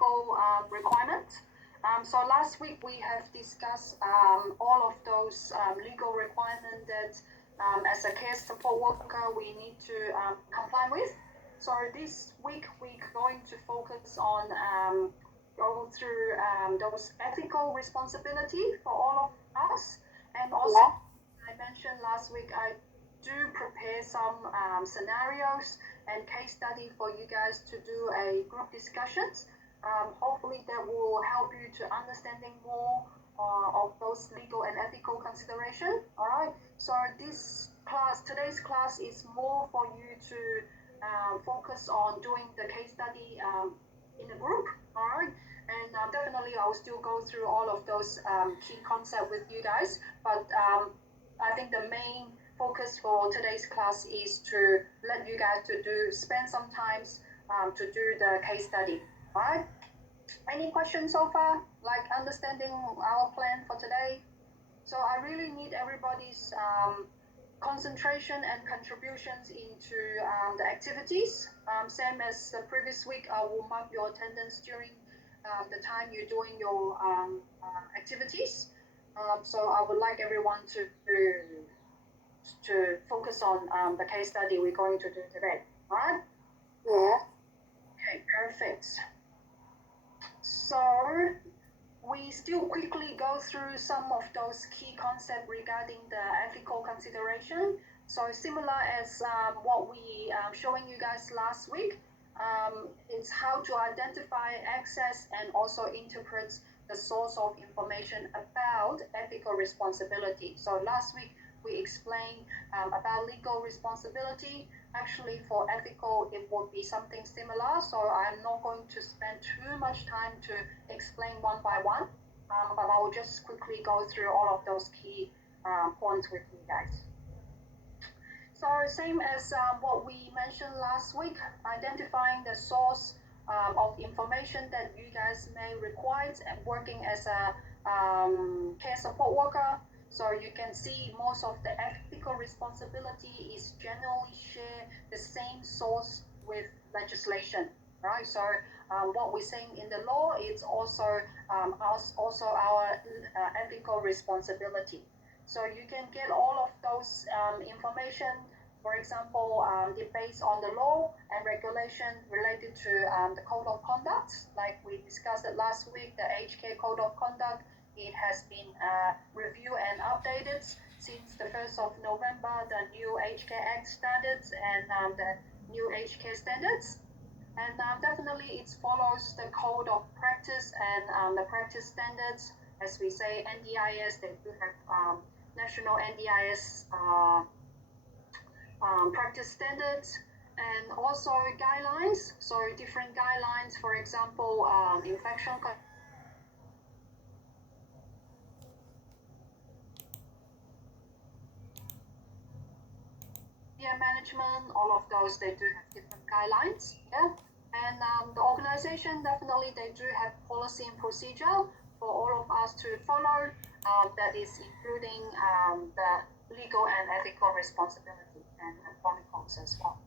ethical requirements. So last week we have discussed all of those legal requirements that as a care support worker we need to comply with. So this week we're going to focus on go through those ethical responsibility for all of us. And also, I mentioned last week, I do prepare some scenarios and case study for you guys to do a group discussions. Hopefully that will help you to understanding more of those legal and ethical consideration. All right. So today's class is more for you to focus on doing the case study in a group. All right. And definitely I will still go through all of those key concepts with you guys. But I think the main focus for today's class is to let you guys to spend some time to do the case study. All right. Any questions so far? Like understanding our plan for today? So I really need everybody's concentration and contributions into the activities. Same as the previous week, I will mark your attendance during the time you're doing your activities. So I would like everyone to focus on the case study we're going to do today. All right? Yeah. Okay, perfect. So we still quickly go through some of those key concepts regarding the ethical consideration. So similar as what we showing you guys last week, it's how to identify, access, and also interpret the source of information about ethical responsibility. So last week we explained about legal responsibility. Actually, for ethical, it would be something similar. So I'm not going to spend too much time to explain one by one, but I will just quickly go through all of those key points with you guys. So same as what we mentioned last week, identifying the source of information that you guys may require and working as a care support worker. So you can see most of the ethical responsibility is generally share the same source with legislation, right? So what we're saying in the law is also our ethical responsibility. So you can get all of those information, for example, based on the law and regulation related to the code of conduct, like we discussed it last week, the aged care code of conduct. It has been reviewed and updated since the 1st of November, the new Aged Care Act standards and the new aged care standards. And definitely it follows the code of practice and the practice standards. As we say, NDIS, they do have national NDIS practice standards and also guidelines. So different guidelines, for example, infection management, all of those, they do have different guidelines. Yeah. And the organization, definitely, they do have policy and procedure for all of us to follow. That is including the legal and ethical responsibility and protocols as well.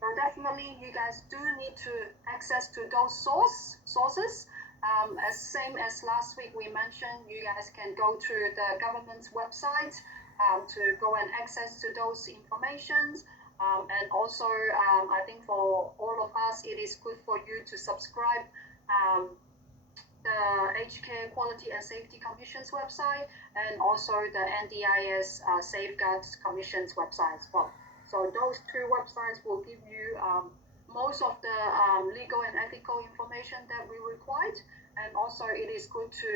So definitely, you guys do need to access to those sources. As same as last week we mentioned, you guys can go to the government's website to go and access to those informations. And also, I think for all of us, it is good for you to subscribe the Aged Care Quality and Safety Commission's website and also the NDIS Safeguards Commission's website as well. So those two websites will give you most of the legal and ethical information that we required. And also it is good to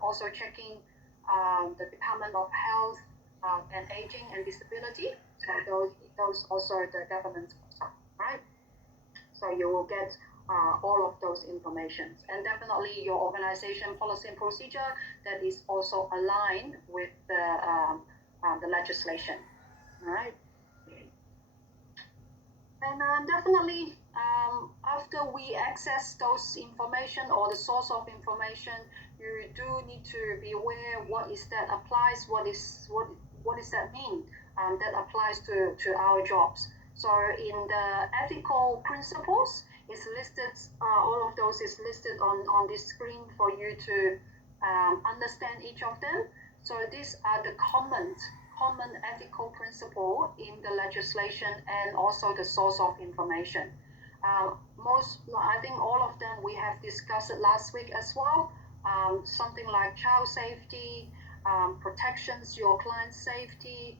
also checking the Department of Health and Aging and Disability. So those also the government's website, right? So you will get all of those informations, and definitely your organization policy and procedure that is also aligned with the legislation, right? And definitely after we access those information or the source of information, you do need to be aware what is that applies, what does that mean that applies to our jobs. So in the ethical principles, is listed, all of those is listed on this screen for you to understand each of them. So these are the common ethical principle in the legislation and also the source of information. I think all of them we have discussed it last week as well. Something like child safety, protections your client's safety,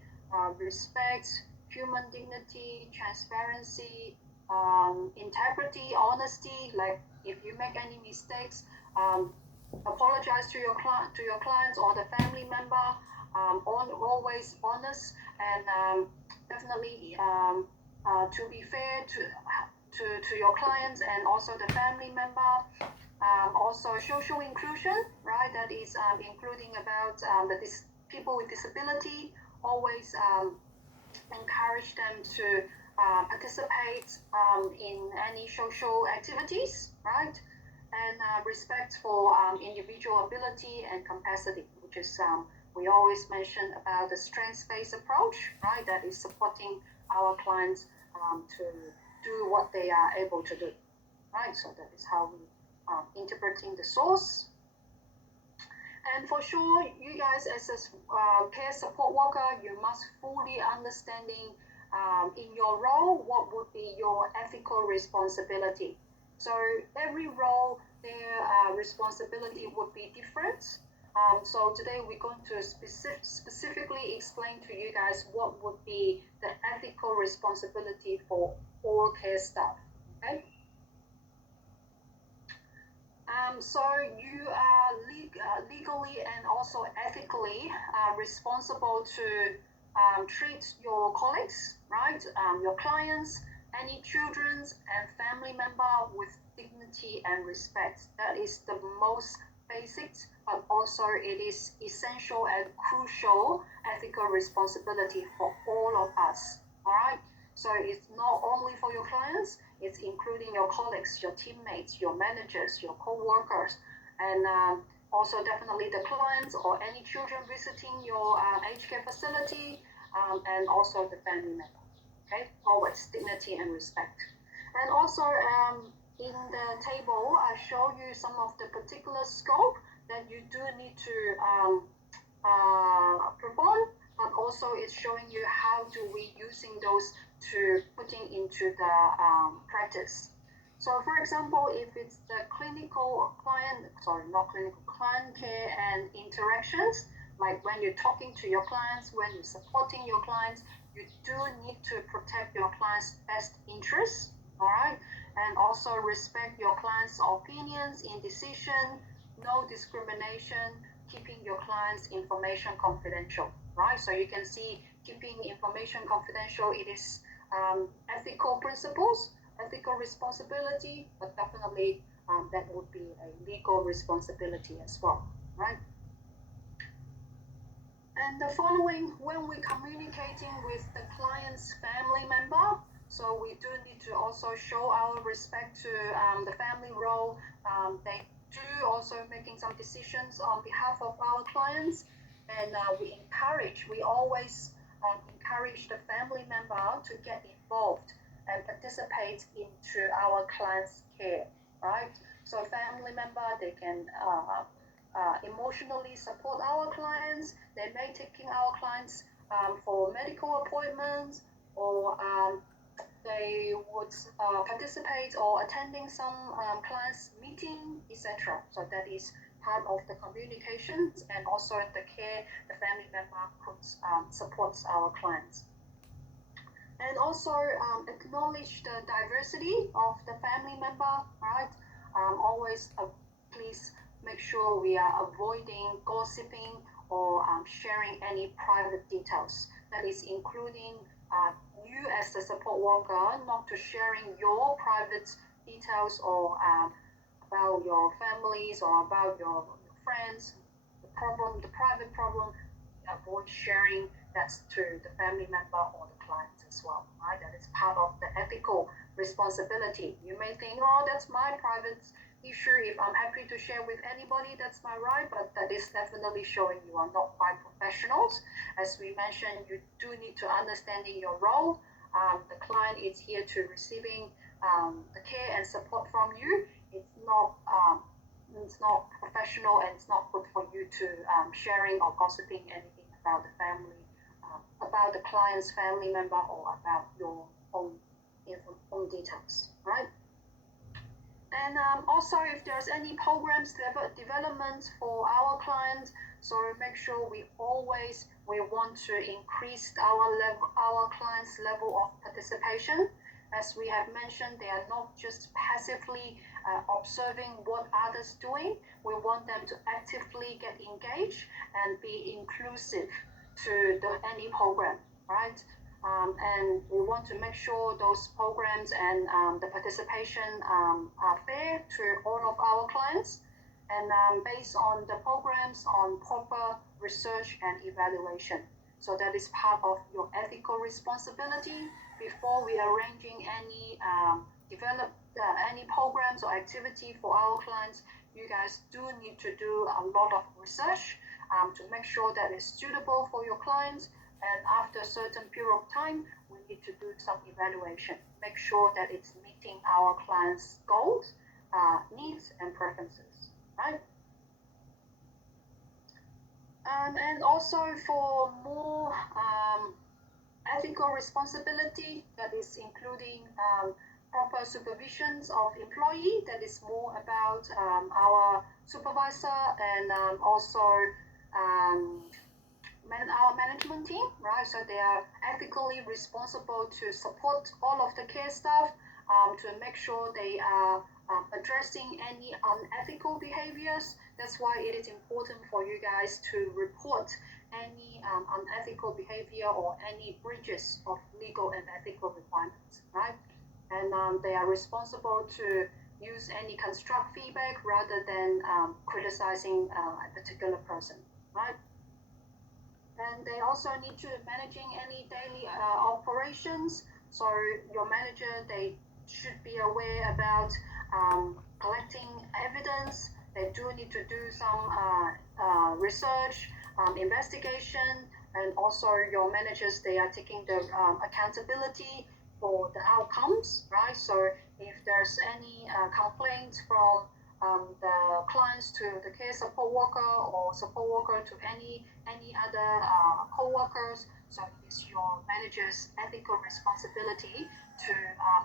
respect, human dignity, transparency, integrity, honesty. Like if you make any mistakes, apologize to your clients or the family member. Always honest and definitely to be fair to your clients and also the family member. Also social inclusion, right? That is including about people with disability. Always encourage them to participate in any social activities, right? And respect for individual ability and capacity, which is we always mention about the strengths-based approach, right? That is supporting our clients to do what they are able to do, right? So that is how we interpreting the source. And for sure, you guys as a care support worker, you must fully understanding in your role what would be your ethical responsibility. So every role, their responsibility would be different. So today we're going to specifically explain to you guys what would be the ethical responsibility for all care staff. Okay. So you are legally and also ethically responsible to treat your colleagues, right? Your clients, any children and family member with dignity and respect. That is the most basic, but also it is essential and crucial ethical responsibility for all of us. All right. So it's not only for your clients, it's including your colleagues, your teammates, your managers, your co-workers, and also definitely the clients or any children visiting your aged care facility, and also the family member. Okay, always dignity and respect. And also in the table, I show you some of the particular scope that you do need to perform, but also it's showing you how do we using those to putting into the practice. So for example, if it's the client care and interactions, like when you're talking to your clients, when you're supporting your clients, you do need to protect your client's best interests, all right? And also respect your client's opinions in decision, no discrimination, keeping your client's information confidential, right? So you can see keeping information confidential, it is ethical principles, ethical responsibility, but definitely that would be a legal responsibility as well, right? And the following, when we're communicating with the client's family member, so we do need to also show our respect to the family role. They do also making some decisions on behalf of our clients, and we always encourage the family member to get involved and participate into our client's care, right? So family member, they can emotionally support our clients. They may taking our clients for medical appointments, or they would participate or attending some clients meeting, etc. So that is part of the communications and also the care the family member supports our clients. And also acknowledge the diversity of the family member, right? Always please make sure we are avoiding gossiping or sharing any private details. That is including you as the support worker not to sharing your private details or about your families or about your friends, the private problem. Avoid sharing that to the family member or the client as well, right? That is part of the ethical responsibility. You may think, oh, that's my private issue. If I'm happy to share with anybody, that's my right, but that is definitely showing you are not quite professionals. As we mentioned, you do need to understanding your role. The client is here to receiving the care and support from you, it's not professional, and it's not good for you to sharing or gossiping anything about the family, about the client's family member, or about your own own details, right? And also, if there's any programs development for our clients, so make sure we want to increase our clients' level of participation. As we have mentioned, they are not just passively observing what others doing. We want them to actively get engaged and be inclusive to any program, right? And we want to make sure those programs and the participation are fair to all of our clients, and based on the programs on proper research and evaluation. So that is part of your ethical responsibility before we arranging any programs or activity for our clients. You guys do need to do a lot of research to make sure that it's suitable for your clients, and after a certain period of time, we need to do some evaluation. Make sure that it's meeting our clients' goals, needs, and preferences, right? And also for more ethical responsibility, that is including proper supervisions of employee, that is more about our supervisor, and also our management team, right? So they are ethically responsible to support all of the care staff, to make sure they are addressing any unethical behaviors. That's why it is important for you guys to report any unethical behavior or any breaches of legal and ethical requirements, right? And they are responsible to use any constructive feedback rather than criticizing a particular person, right? And they also need to managing any daily operations. So your manager, they should be aware about collecting evidence. They do need to do some research, investigation, and also your managers, they are taking the accountability for the outcomes, right? So if there's any complaints from the clients to the care support worker, or support worker to any other co-workers, so it's your manager's ethical responsibility to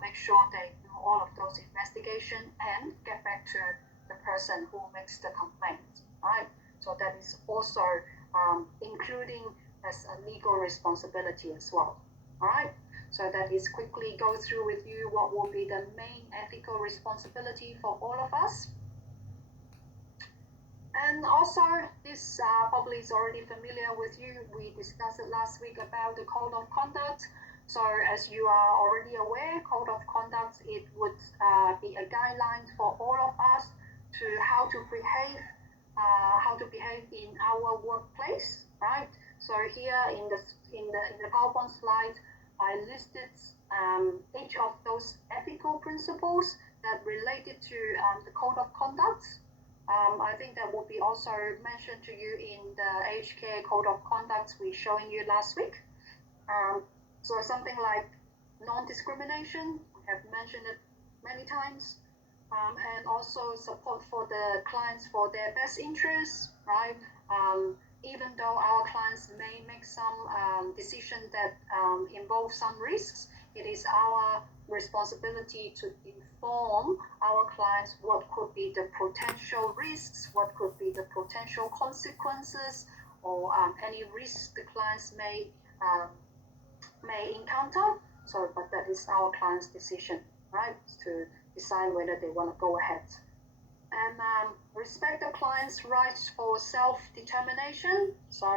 make sure they do all of those investigations and get back to the person who makes the complaint, right? So that is also including as a legal responsibility as well, all right? So that is quickly go through with you what will be the main ethical responsibility for all of us. And also, this probably is already familiar with you. We discussed it last week about the code of conduct. So as you are already aware, code of conduct, it would be a guideline for all of us to how to behave in our workplace, right? So here in the PowerPoint slide, I listed each of those ethical principles that related to the code of conduct. I think that will be also mentioned to you in the HK Code of Conduct we showing you last week. So something like non-discrimination, we have mentioned it many times, and also support for the clients for their best interests, right? Even though our clients may make some decision that involve some risks, it is our responsibility to inform our clients what could be the potential risks, what could be the potential consequences, or any risks the clients may encounter. So, but that is our client's decision, right? To decide whether they want to go ahead. And respect the client's rights for self-determination. So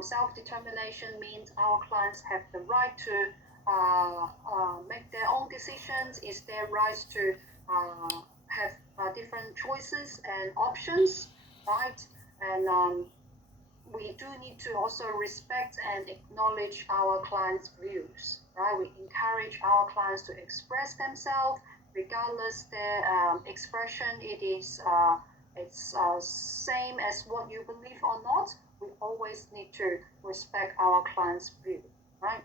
self-determination means our clients have the right to make their own decisions. It's their rights to have different choices and options, right? And we do need to also respect and acknowledge our clients' views, right? We encourage our clients to express themselves, regardless their expression. It's same as what you believe or not. We always need to respect our clients' view, right?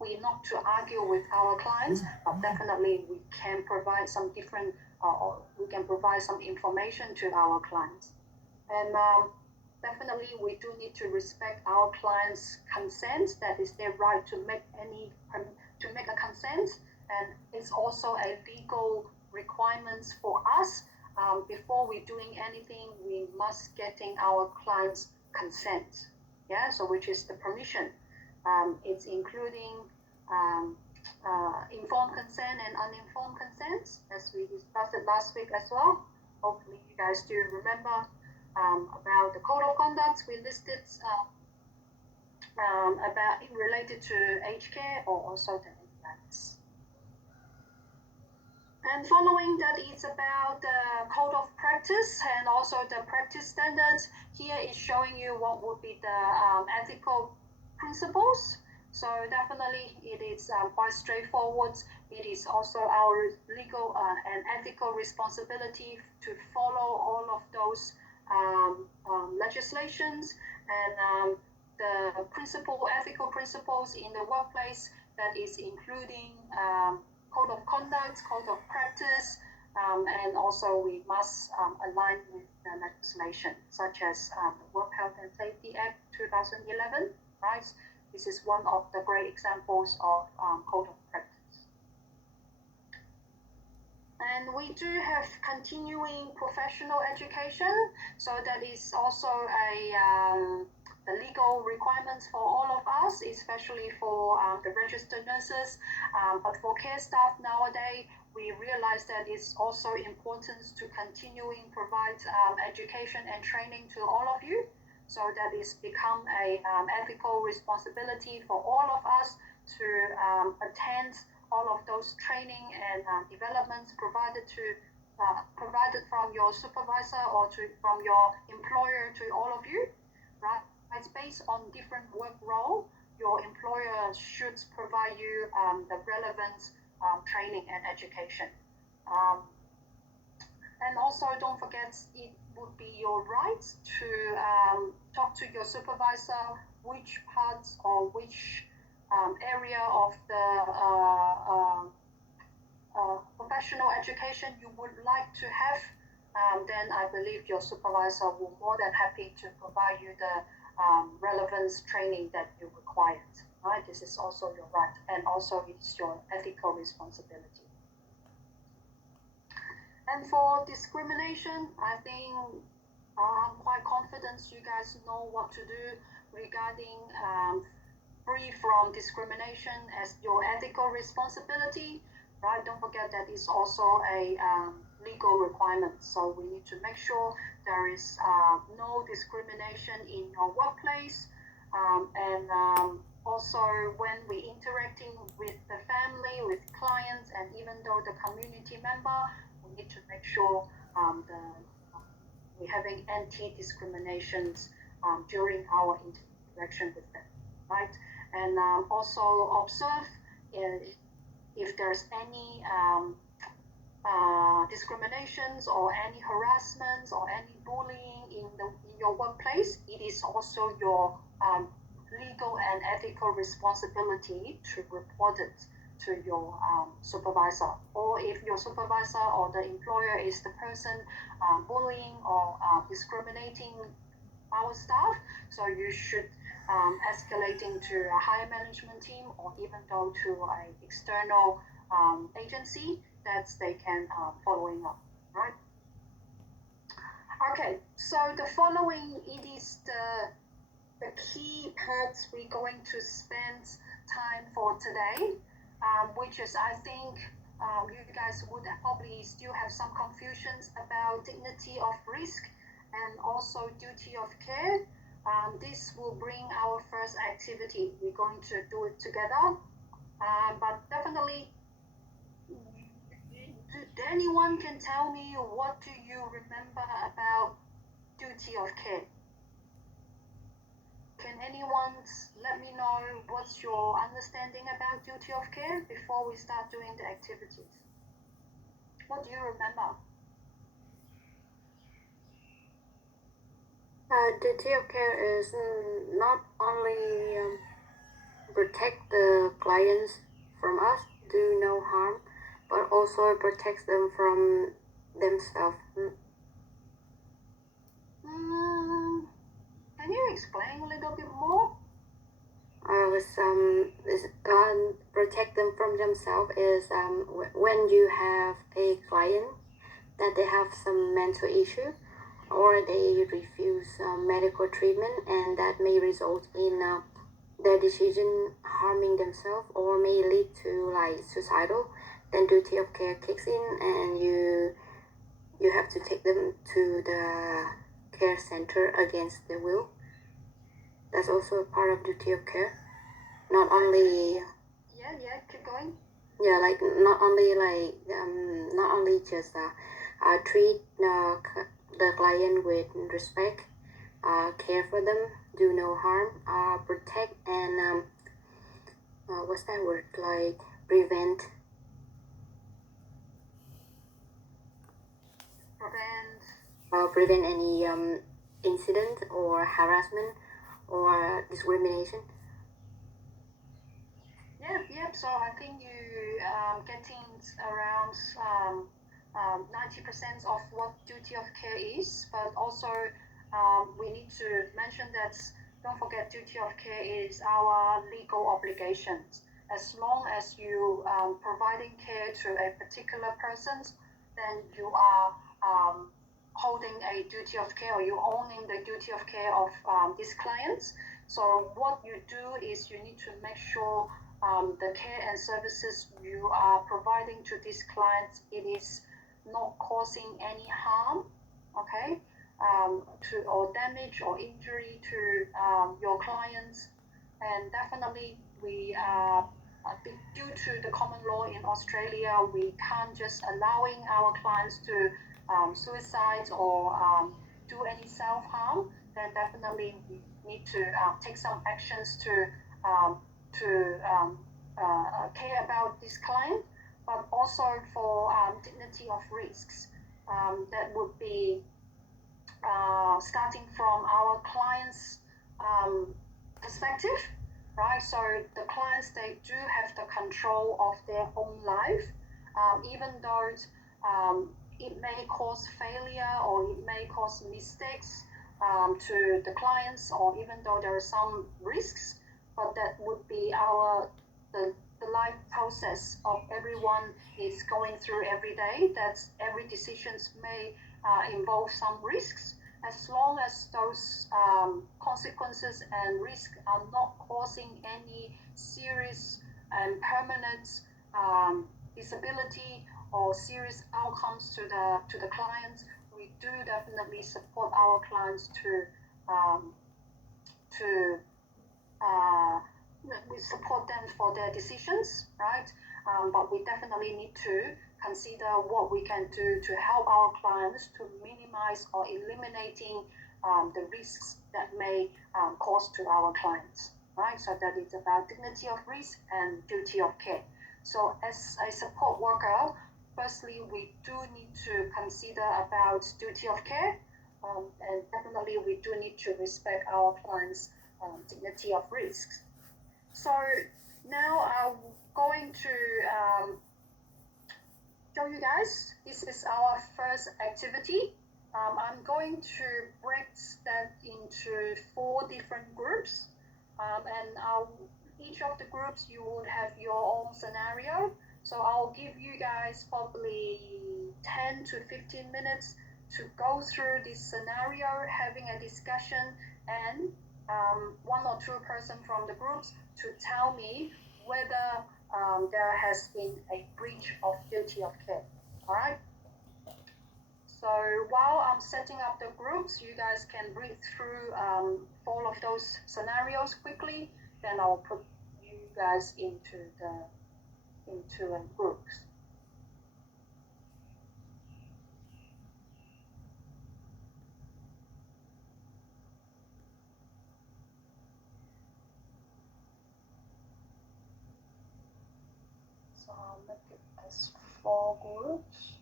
we not to argue with our clients, but definitely we can provide some different, or we can provide some information to our clients. And definitely we do need to respect our clients' consent. That is their right to make a consent, and it's also a legal requirement for us. Before we doing anything, we must getting our clients' consent. Yeah, so which is the permission. It's including informed consent and uninformed consent, as we discussed it last week as well. Hopefully you guys do remember about the code of conduct we listed about related to aged care or also the implants. And following that, it's about the code of practice and also the practice standards. Here is showing you what would be the ethical principles. So definitely it is quite straightforward. It is also our legal and ethical responsibility to follow all of those legislations and the ethical principles in the workplace, that is including code of conduct, code of practice, and also we must align with the legislation, such as the Work Health and Safety Act 2011, right? This is one of the great examples of code of practice. And we do have continuing professional education, so that is also the legal requirements for all of us, especially for the registered nurses. But for care staff nowadays, we realize that it's also important to continuing provide education and training to all of you. So that is become a ethical responsibility for all of us to attend all of those training and developments provided from your supervisor or from your employer to all of you, right? It's based on different work role. Your employer should provide you the relevant training and education. And also don't forget, it would be your right to talk to your supervisor which parts or which area of the professional education you would like to have. Then I believe your supervisor will more than happy to provide you the relevance training that you required. Right? This is also your right, and also it's your ethical responsibility. And for discrimination, I think I'm quite confident you guys know what to do regarding free from discrimination as your ethical responsibility, right? Don't forget that is also a legal requirement. So we need to make sure there is no discrimination in your workplace. And also when we interacting with the family, with clients, and even though the community member, we need to make sure we're having anti-discriminations during our interaction with them, right? And also observe if there's any discriminations or any harassments or any bullying in your workplace. It is also your legal and ethical responsibility to report it to your supervisor. Or if your supervisor or the employer is the person bullying or discriminating our staff, so you should escalating to a higher management team or even go to an external agency that they can following up, right? Okay, so the following, it is the key parts we're going to spend time for today, which is, I think you guys would probably still have some confusions about dignity of risk and also duty of care. This will bring our first activity. We're going to do it together, but definitely, anyone can tell me what do you remember about duty of care? Can anyone let me know what's your understanding about duty of care before we start doing the activities? What do you remember? Duty of care is not only protect the clients from us, do no harm, but also protects them from themselves. Can you explain a little bit more? Protect them from themselves is when you have a client that they have some mental issue or they refuse medical treatment, and that may result in their decision harming themselves or may lead to like suicidal, then duty of care kicks in and you have to take them to the care center against their will. That's also a part of duty of care. Not only keep going. Yeah, like not only just treat the client with respect, care for them, do no harm, protect and what's that word, like prevent any incident or harassment or discrimination. Yep. So I think you getting around 90% of what duty of care is, but also we need to mention that don't forget duty of care is our legal obligations. As long as you providing care to a particular person, then you are holding a duty of care or you owning the duty of care of these clients. So what you do is you need to make sure the care and services you are providing to these clients, it is not causing any harm, okay, to or damage or injury to your clients. And definitely we due to the common law in Australia, we can't just allowing our clients to suicide or do any self-harm. Then definitely we need to take some actions to care about this client, but also for dignity of risks. That would be starting from our clients' perspective, right? So the clients, they do have the control of their own life, even though it may cause failure or it may cause mistakes to the clients, or even though there are some risks, but that would be the life process of everyone is going through every day. That every decisions may involve some risks. As long as those consequences and risks are not causing any serious and permanent disability or serious outcomes to the clients, we do definitely support our clients to we support them for their decisions, right? But we definitely need to consider what we can do to help our clients to minimize or eliminating the risks that may cause to our clients, right? So that is about dignity of risk and duty of care. So as a support worker, firstly, we do need to consider about duty of care, and definitely we do need to respect our clients' dignity of risks. So now I'm going to show you guys, this is our first activity. I'm going to break that into 4 different groups, and each of the groups you would have your own scenario. So I'll give you guys probably 10 to 15 minutes to go through this scenario, having a discussion, and 1 or 2 person from the groups to tell me whether there has been a breach of duty of care. All right. So while I'm setting up the groups, you guys can read through all of those scenarios quickly. Then I'll put you guys into groups. So I'll make it as 4 groups.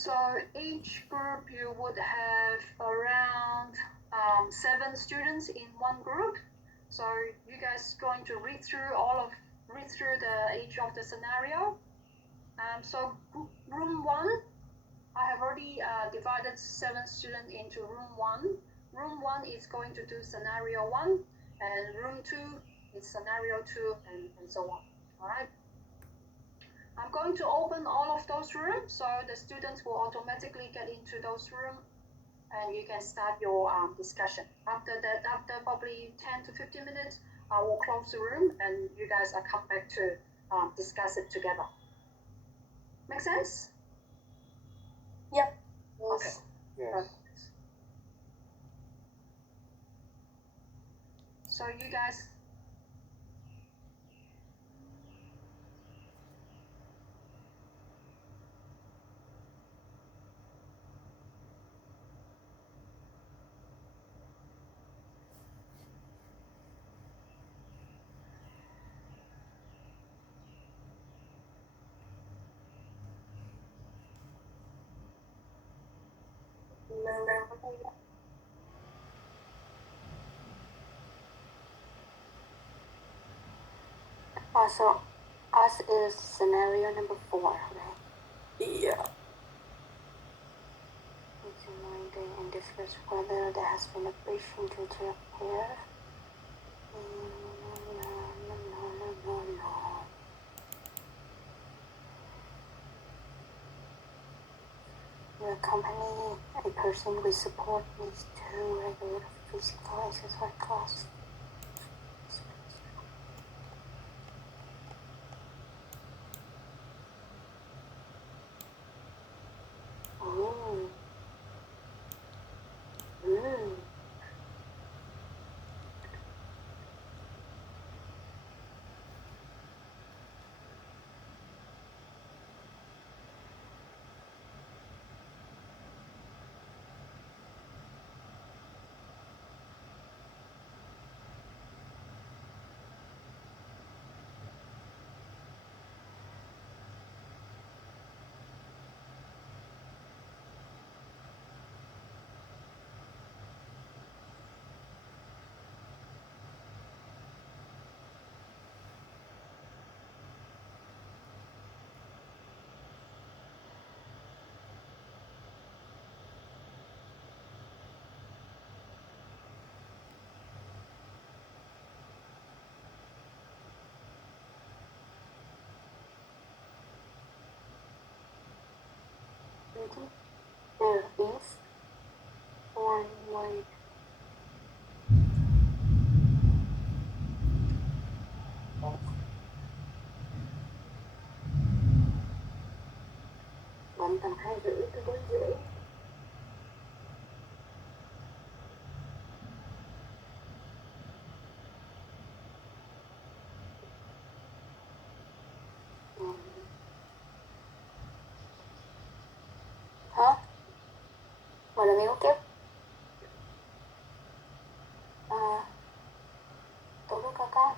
So each group you would have around 7 students in one group. So you guys going to read through each of the scenario. So room 1, I have already divided 7 students into room 1. Room 1 is going to do scenario 1, and room 2 is scenario 2, and so on. All right. I'm going to open all of those rooms, so the students will automatically get into those rooms, and you can start your discussion. After that, after probably 10 to 15 minutes, I will close the room, and you guys are come back to discuss it together. Make sense? Yep. Okay. Yes. So you guys. So us is scenario number 4, right? Yeah. It's reminding and discuss whether there has been a breach in duty of care. Your company, a person with support needs to regulate physical exercise class. Oh. There is one way. Vẫn tầm 2:30 tới 4:30. Hả? Mời là Miếu tiếp. Tôi biết ca.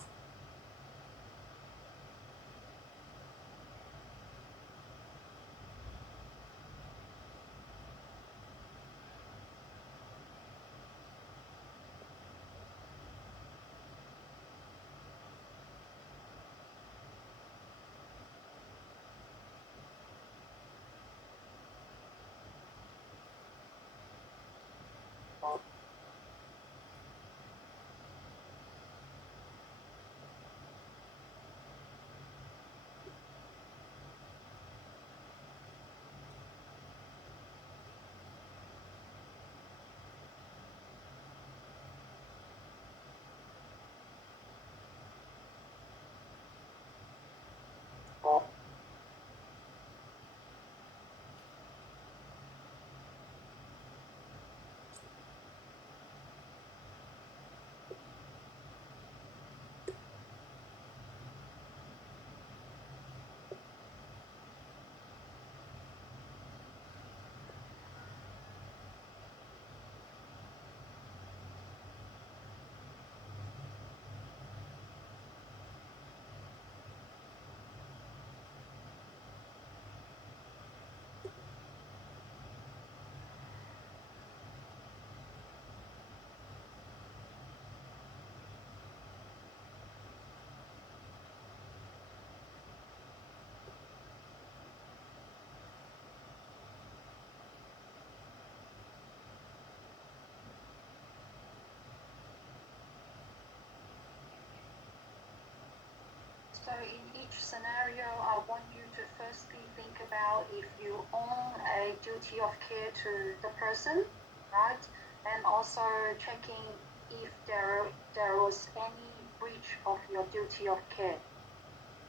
each scenario, I want you to firstly think about if you own a duty of care to the person, right? And also checking if there was any breach of your duty of care,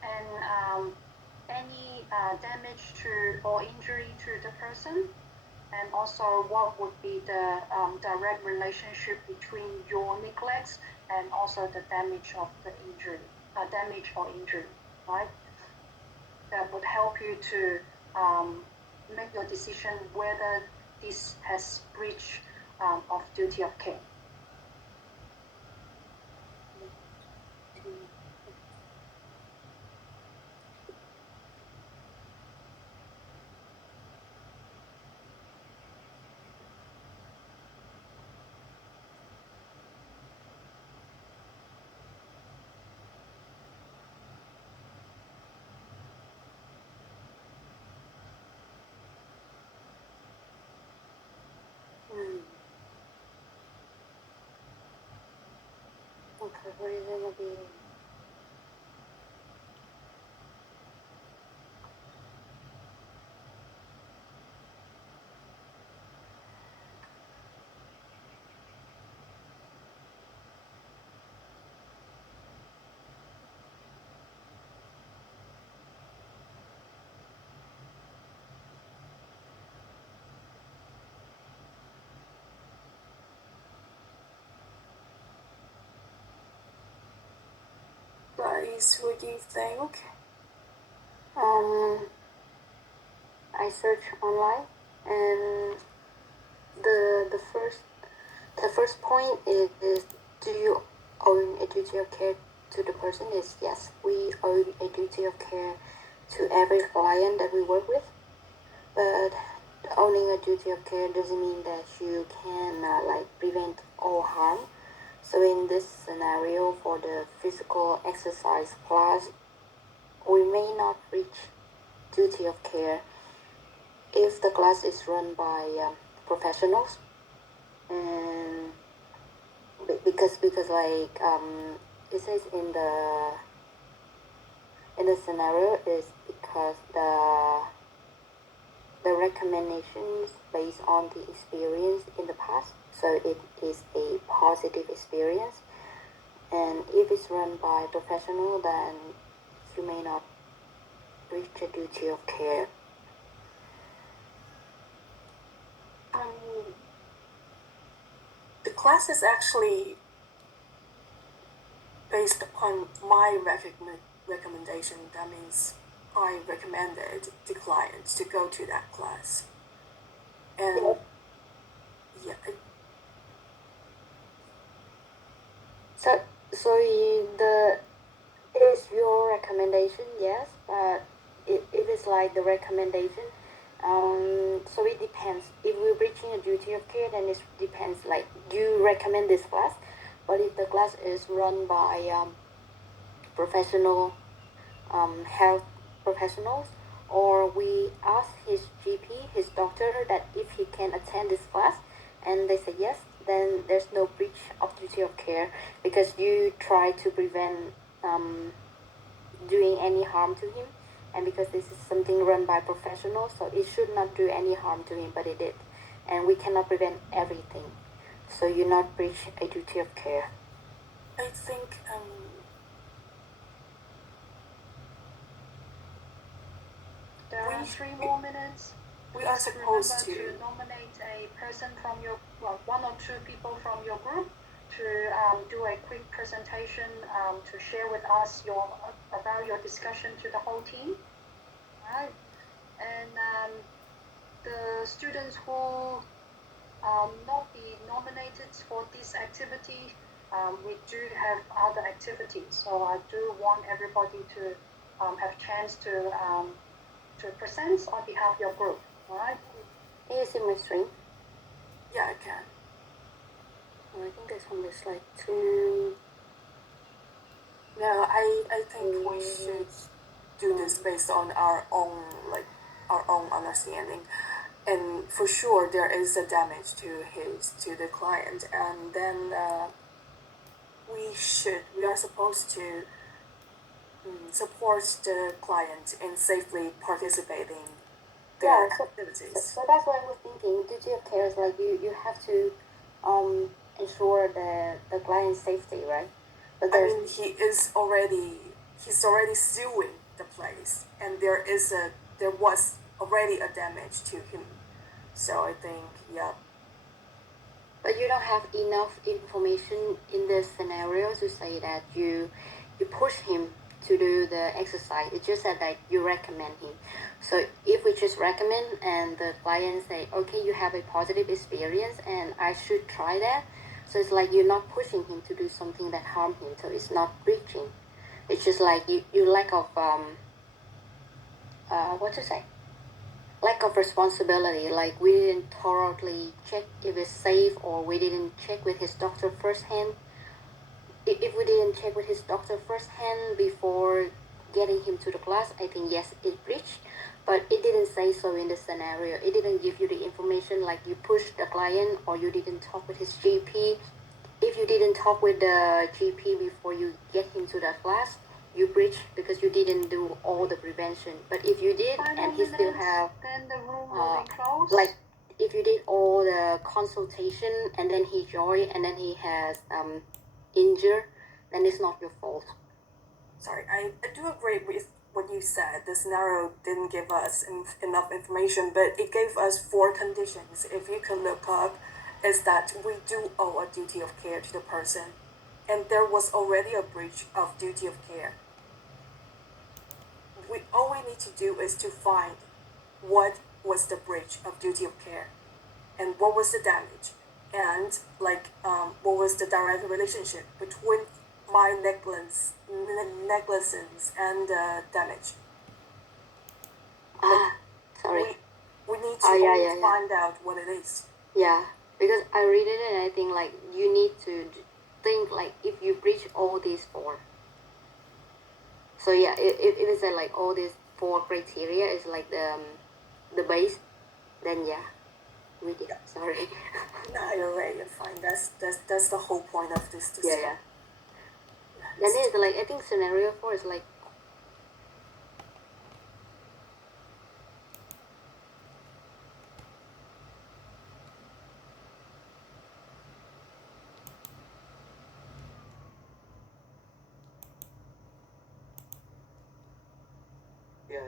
and any damage to or injury to the person, and also what would be the direct relationship between your neglects and also the damage of the injury, damage or injury, right? That would help you to make your decision whether this has breach of duty of care. Okay, what is gonna be? Guys, what do you think? I search online, and the first point is do you own a duty of care to the person? Is yes, we own a duty of care to every client that we work with, but owning a duty of care doesn't mean that you can prevent all harm. So in this scenario, for the physical exercise class, we may not reach duty of care if the class is run by professionals, and because it says in the scenario is because the recommendations based on the experience in the past, so it is a positive experience, and if it's run by a professional, then you may not reach a duty of care. The class is actually based upon my recommendation. That means I recommended the client to go to that class. And yeah, So it is your recommendation, yes, but it is like the recommendation. So it depends. If we're breaching a duty of care, then it depends. Like you recommend this class, but if the class is run by professional health professionals, or we ask his GP, his doctor, that if he can attend this class, and they say yes, then there's no breach of duty of care because you try to prevent doing any harm to him, and because this is something run by professionals, so it should not do any harm to him, but it did, and we cannot prevent everything, so you not breach a duty of care. I think There are 3 more minutes. We are supposed to nominate a person from your, well, 1 or 2 people from your group to do a quick presentation to share with us about your discussion to the whole team. Right? And the students who not be nominated for this activity, we do have other activities. So I do want everybody to have a chance to present on behalf of your group. All right? Can you see my screen? Yeah, I can. I think there's only slide 2. No, I think we should do this based on our own understanding, and for sure there is a damage to the client, and then we are supposed to support the client in safely participating Yeah, their activities. so that's what I was thinking. Duty of care is like you have to ensure the client's safety, right? But I there's mean, he's already suing the place, and there was already a damage to him. So I think, yeah, but you don't have enough information in this scenario to say that you push him to do the exercise. It just said that you recommend him. So if we just recommend and the client say, okay, you have a positive experience and I should try that. So it's like you're not pushing him to do something that harm him. So it's not breaching. It's just like you lack of what to say, lack of responsibility. Like we didn't thoroughly check if it's safe, or we didn't check with his doctor firsthand. If we didn't check with his doctor firsthand before getting him to the class, I think yes, it breached. But it didn't say so in the scenario. It didn't give you the information like you pushed the client or you didn't talk with his GP. If you didn't talk with the GP before you get him to the class, you breach because you didn't do all the prevention. But if you did Final and he still minutes, have then the room will be closed. like if you did all the consultation and then he joined and then he has injured, then it's not your fault. sorry, I do agree with what you said. The scenario didn't give us enough information, but it gave us 4 conditions. If you can look up, is that we do owe a duty of care to the person, and there was already a breach of duty of care. All we need to do is to find what was the breach of duty of care, and what was the damage, and what was the direct relationship between my negligence and damage. Sorry. We need to Yeah. find out what it is. Yeah, because I read it and I think like you need to think like if you breach all these 4. So yeah, if it is like all these 4 criteria is like the base, then yeah, we did. Yeah. Sorry. No, you're right. You're fine. That's the whole point of this discussion. Yeah. Then it's like I think scenario 4 is like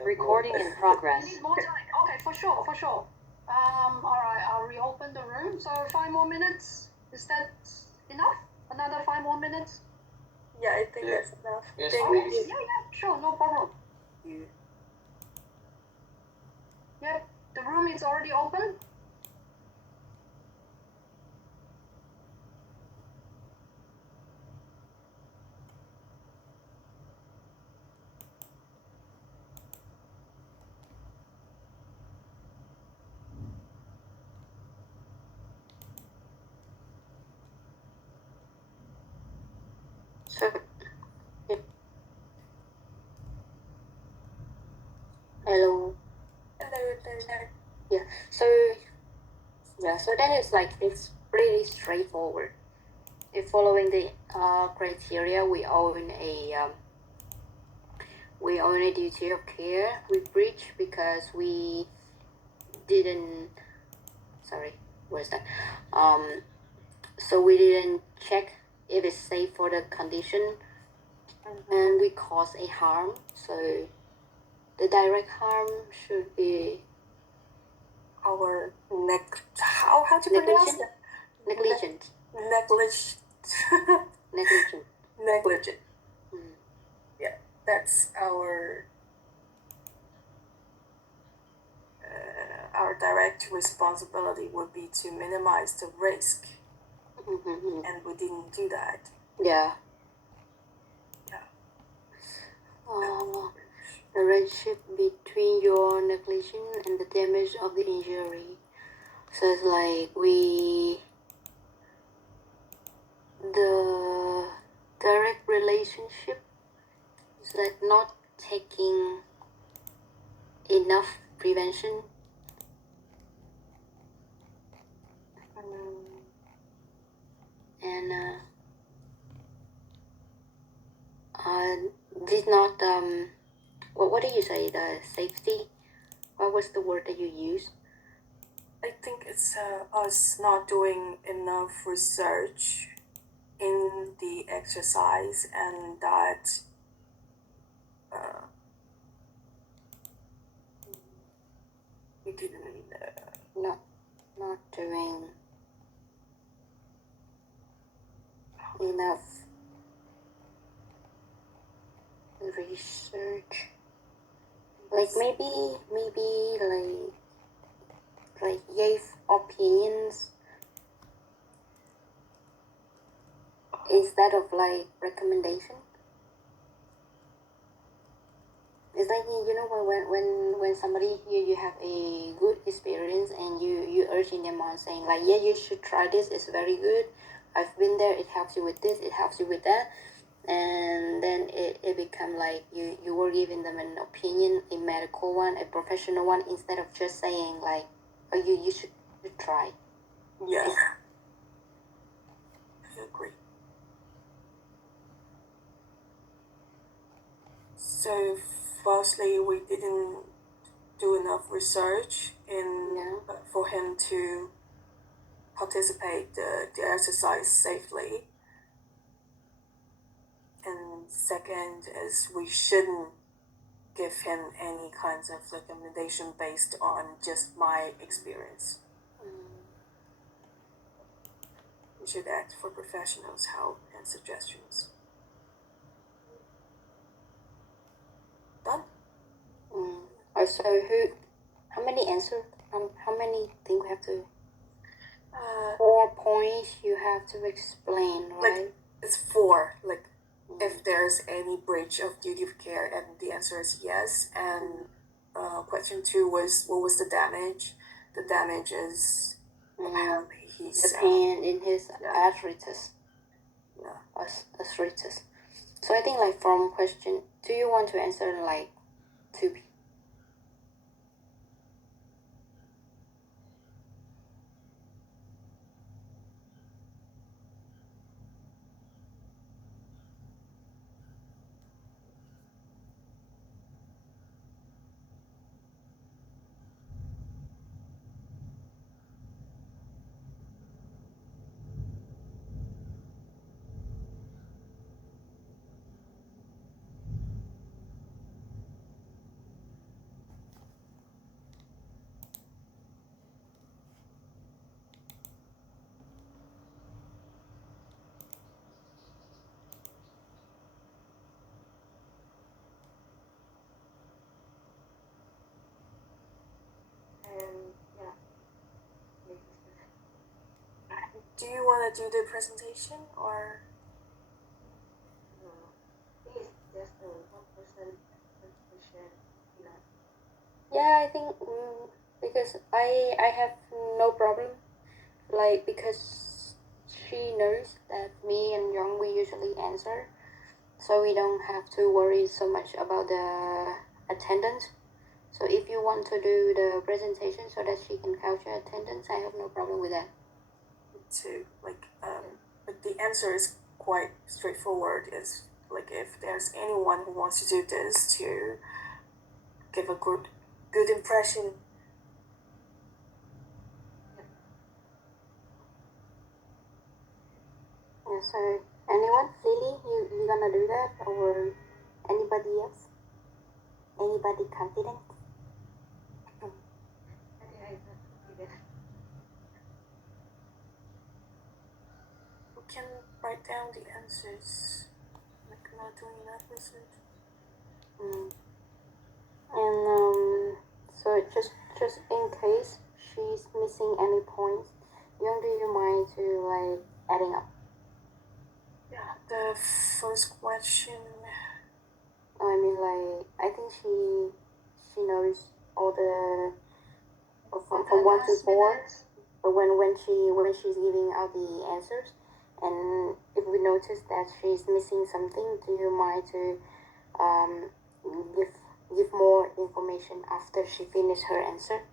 Recording in progress. We need more time. Okay, for sure. All right, I'll reopen the room. So 5 more minutes. Is that enough? Another 5 more minutes? Yeah, I think that's enough. Yes, Thank please. you. Yeah, sure, no problem. Yeah, the room is already open. so. Yeah. Hello. Yeah. So then it's like it's pretty straightforward. If following the criteria, we own a duty of care. We breach because we didn't. Sorry, where's that? So we didn't check if it's safe for the condition, and we cause a harm. So the direct harm should be Our how to pronounce negligent. that? Negligent. Negligent. Negligent. Mm. Yeah, that's our direct responsibility would be to minimize the risk, Mm-hmm. and we didn't do that. Yeah. Yeah. The relationship between your negligence and the damage of the injury. So it's like the direct relationship is like not taking enough prevention. And did not what do you say, the safety, what was the word that you used? I think it's us not doing enough research in the exercise, and that we didn't Not doing enough research, like maybe like gave opinions instead of like recommendation. It's like, you know, when somebody, you have a good experience and you urging them on, saying like, yeah, you should try this, it's very good, I've been there, it helps you with this, it helps you with that. And then it become like you were giving them an opinion, a medical one, a professional one, instead of just saying like, oh, you should try. Yeah, I agree. So firstly, we didn't do enough research for him to participate the exercise safely. And second is we shouldn't give him any kinds of recommendation based on just my experience. We should ask for professionals' help and suggestions. Done? So how many answers? How many things we have to? 4 points you have to explain, right? Like, it's 4. Like, if there's any breach of duty of care, and the answer is yes. And question 2 was, what was the damage? The damage is apparently he's the pain in his arthritis. Yeah. Arthritis. So I think like from question, do you want to answer like 2? Do you want to do the presentation, or? Please, just 1% presentation. Yeah, I think because I have no problem, like, because she knows that me and Young, we usually answer, so we don't have to worry so much about the attendance. So if you want to do the presentation so that she can count your attendance, I have no problem with that. To but the answer is quite straightforward. It's like, if there's anyone who wants to do this to give a good impression. Yeah, so anyone? Lily, you gonna do that, or anybody else? Anybody confident? We can write down the answers, like not doing enough research. And so just in case she's missing any points, Young, do you mind to like adding up? Yeah, the first question. I mean, like, I think she knows all the from 1 to 4. But when she's giving out the answers, and if we notice that she's missing something, do you mind to give more information after she finishes her answer?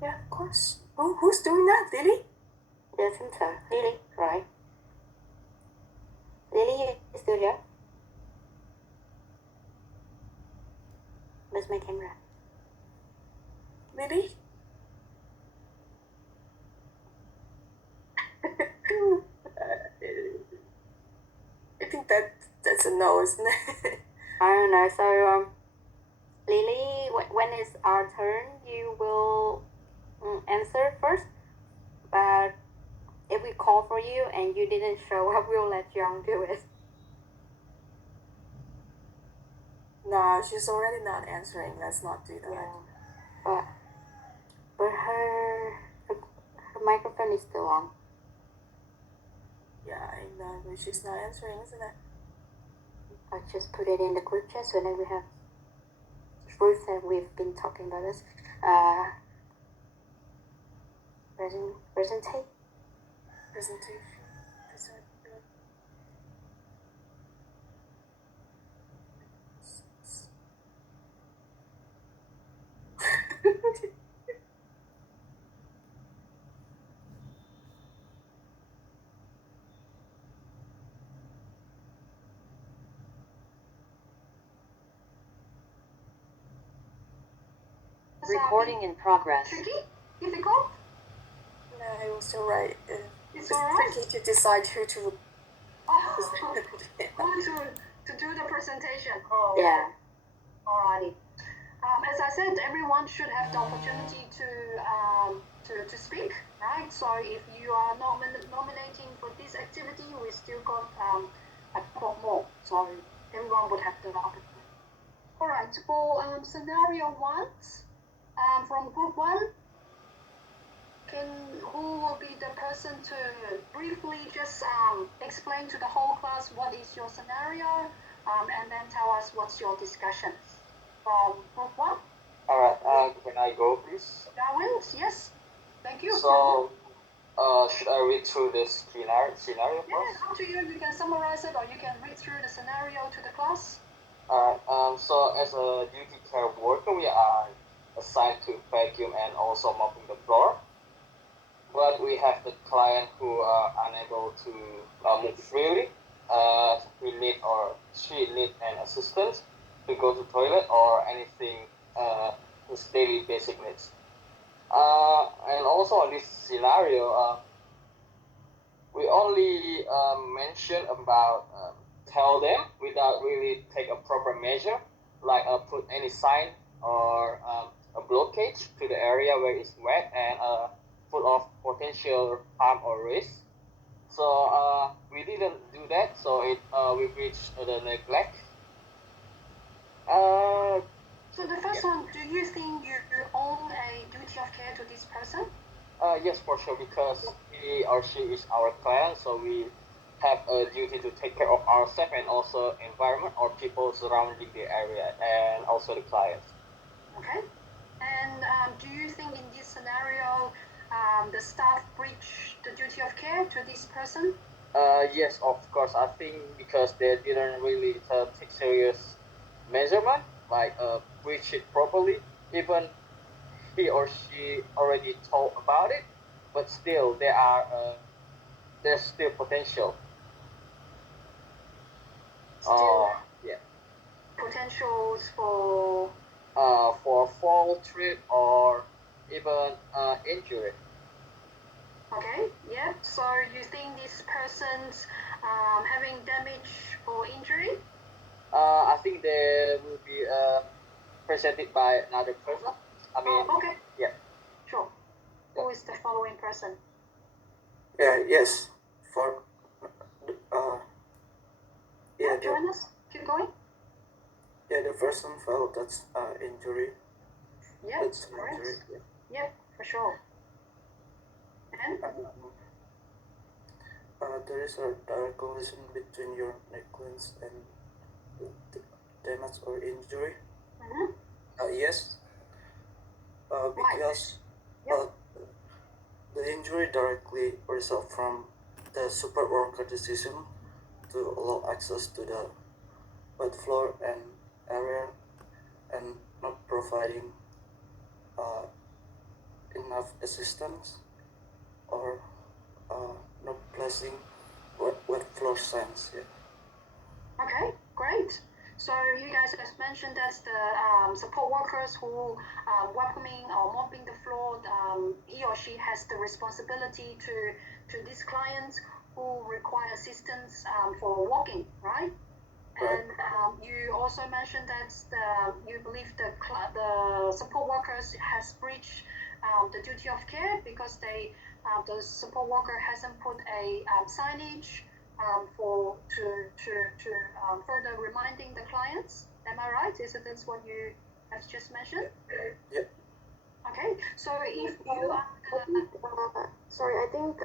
Yeah, of course. Who's doing that, Lily? Yes, I think so. Lily, right? Lily, you still here? Where's my camera? Maybe? I think that's a no, isn't it? I don't know. So, Lily, when it's our turn, you will answer first. But if we call for you and you didn't show up, we'll let Young do it. Nah, she's already not answering. Let's not do that. Yeah. But her microphone is still on. Yeah, I know, but she's not answering, isn't it? I'll just put it in the group chat so that we have proof that we've been talking about this. Presentation. Recording in progress. Tricky? Difficult? No, it was alright. It's It's alright? tricky to decide who to. Oh, to do the presentation. Oh, Yeah. alrighty. As I said, everyone should have the opportunity to speak, right? So if you are nominating for this activity, we still got a couple more. So everyone would have the opportunity. Alright, for scenario 1, from group 1, who will be the person to briefly just explain to the whole class what is your scenario, and then tell us what's your discussion from group 1? Alright, can I go, please? Darwin, yes, thank you. So, should I read through this scenario Yeah, first? up to you. You can summarize it, or you can read through the scenario to the class. Alright, so as a duty care worker, we are assigned to vacuum and also mopping the floor. But we have the client who are unable to move freely. He need or she need an assistant to go to toilet or anything, his daily basic needs. And also on this scenario, we only mention about tell them without really take a proper measure, like put any sign or a blockage to the area where it's wet and full of potential harm or risk. So we didn't do that, so we reached the neglect. So the first one, do you think you own a duty of care to this person? Yes, for sure, because he or she is our client, so we have a duty to take care of ourselves and also environment or people surrounding the area and also the clients. Okay. And do you think in this scenario, the staff breach the duty of care to this person? Yes, of course. I think because they didn't really take serious measurement, like breach it properly. Even he or she already told about it, but still there's still potential. Still Yeah. potentials for For fall, trip, or even injury. okay, yeah. So you think this person's having damage or injury? I think they will be presented by another person. I mean, okay. yeah. Sure. Who is the following person? Yeah, yes. For yeah, Join us. Keep going. the person felt that's injury. Yeah, That's correct. injury. Yeah, for sure. And There is a direct collision between your negligence and damage or injury. Yes. Because Yep. the injury directly result from the support worker decision to allow access to the wet floor and area and not providing enough assistance or not placing wet floor signs. Yeah. Okay, great. So you guys have mentioned that the support workers who welcoming or mopping the floor, he or she has the responsibility to these clients who require assistance for walking, right? And you also mentioned that you believe the support workers has breached the duty of care because the support worker hasn't put a signage to further reminding the clients. Am I right? Is it that's what you have just mentioned? Yep. Okay. So if you are I think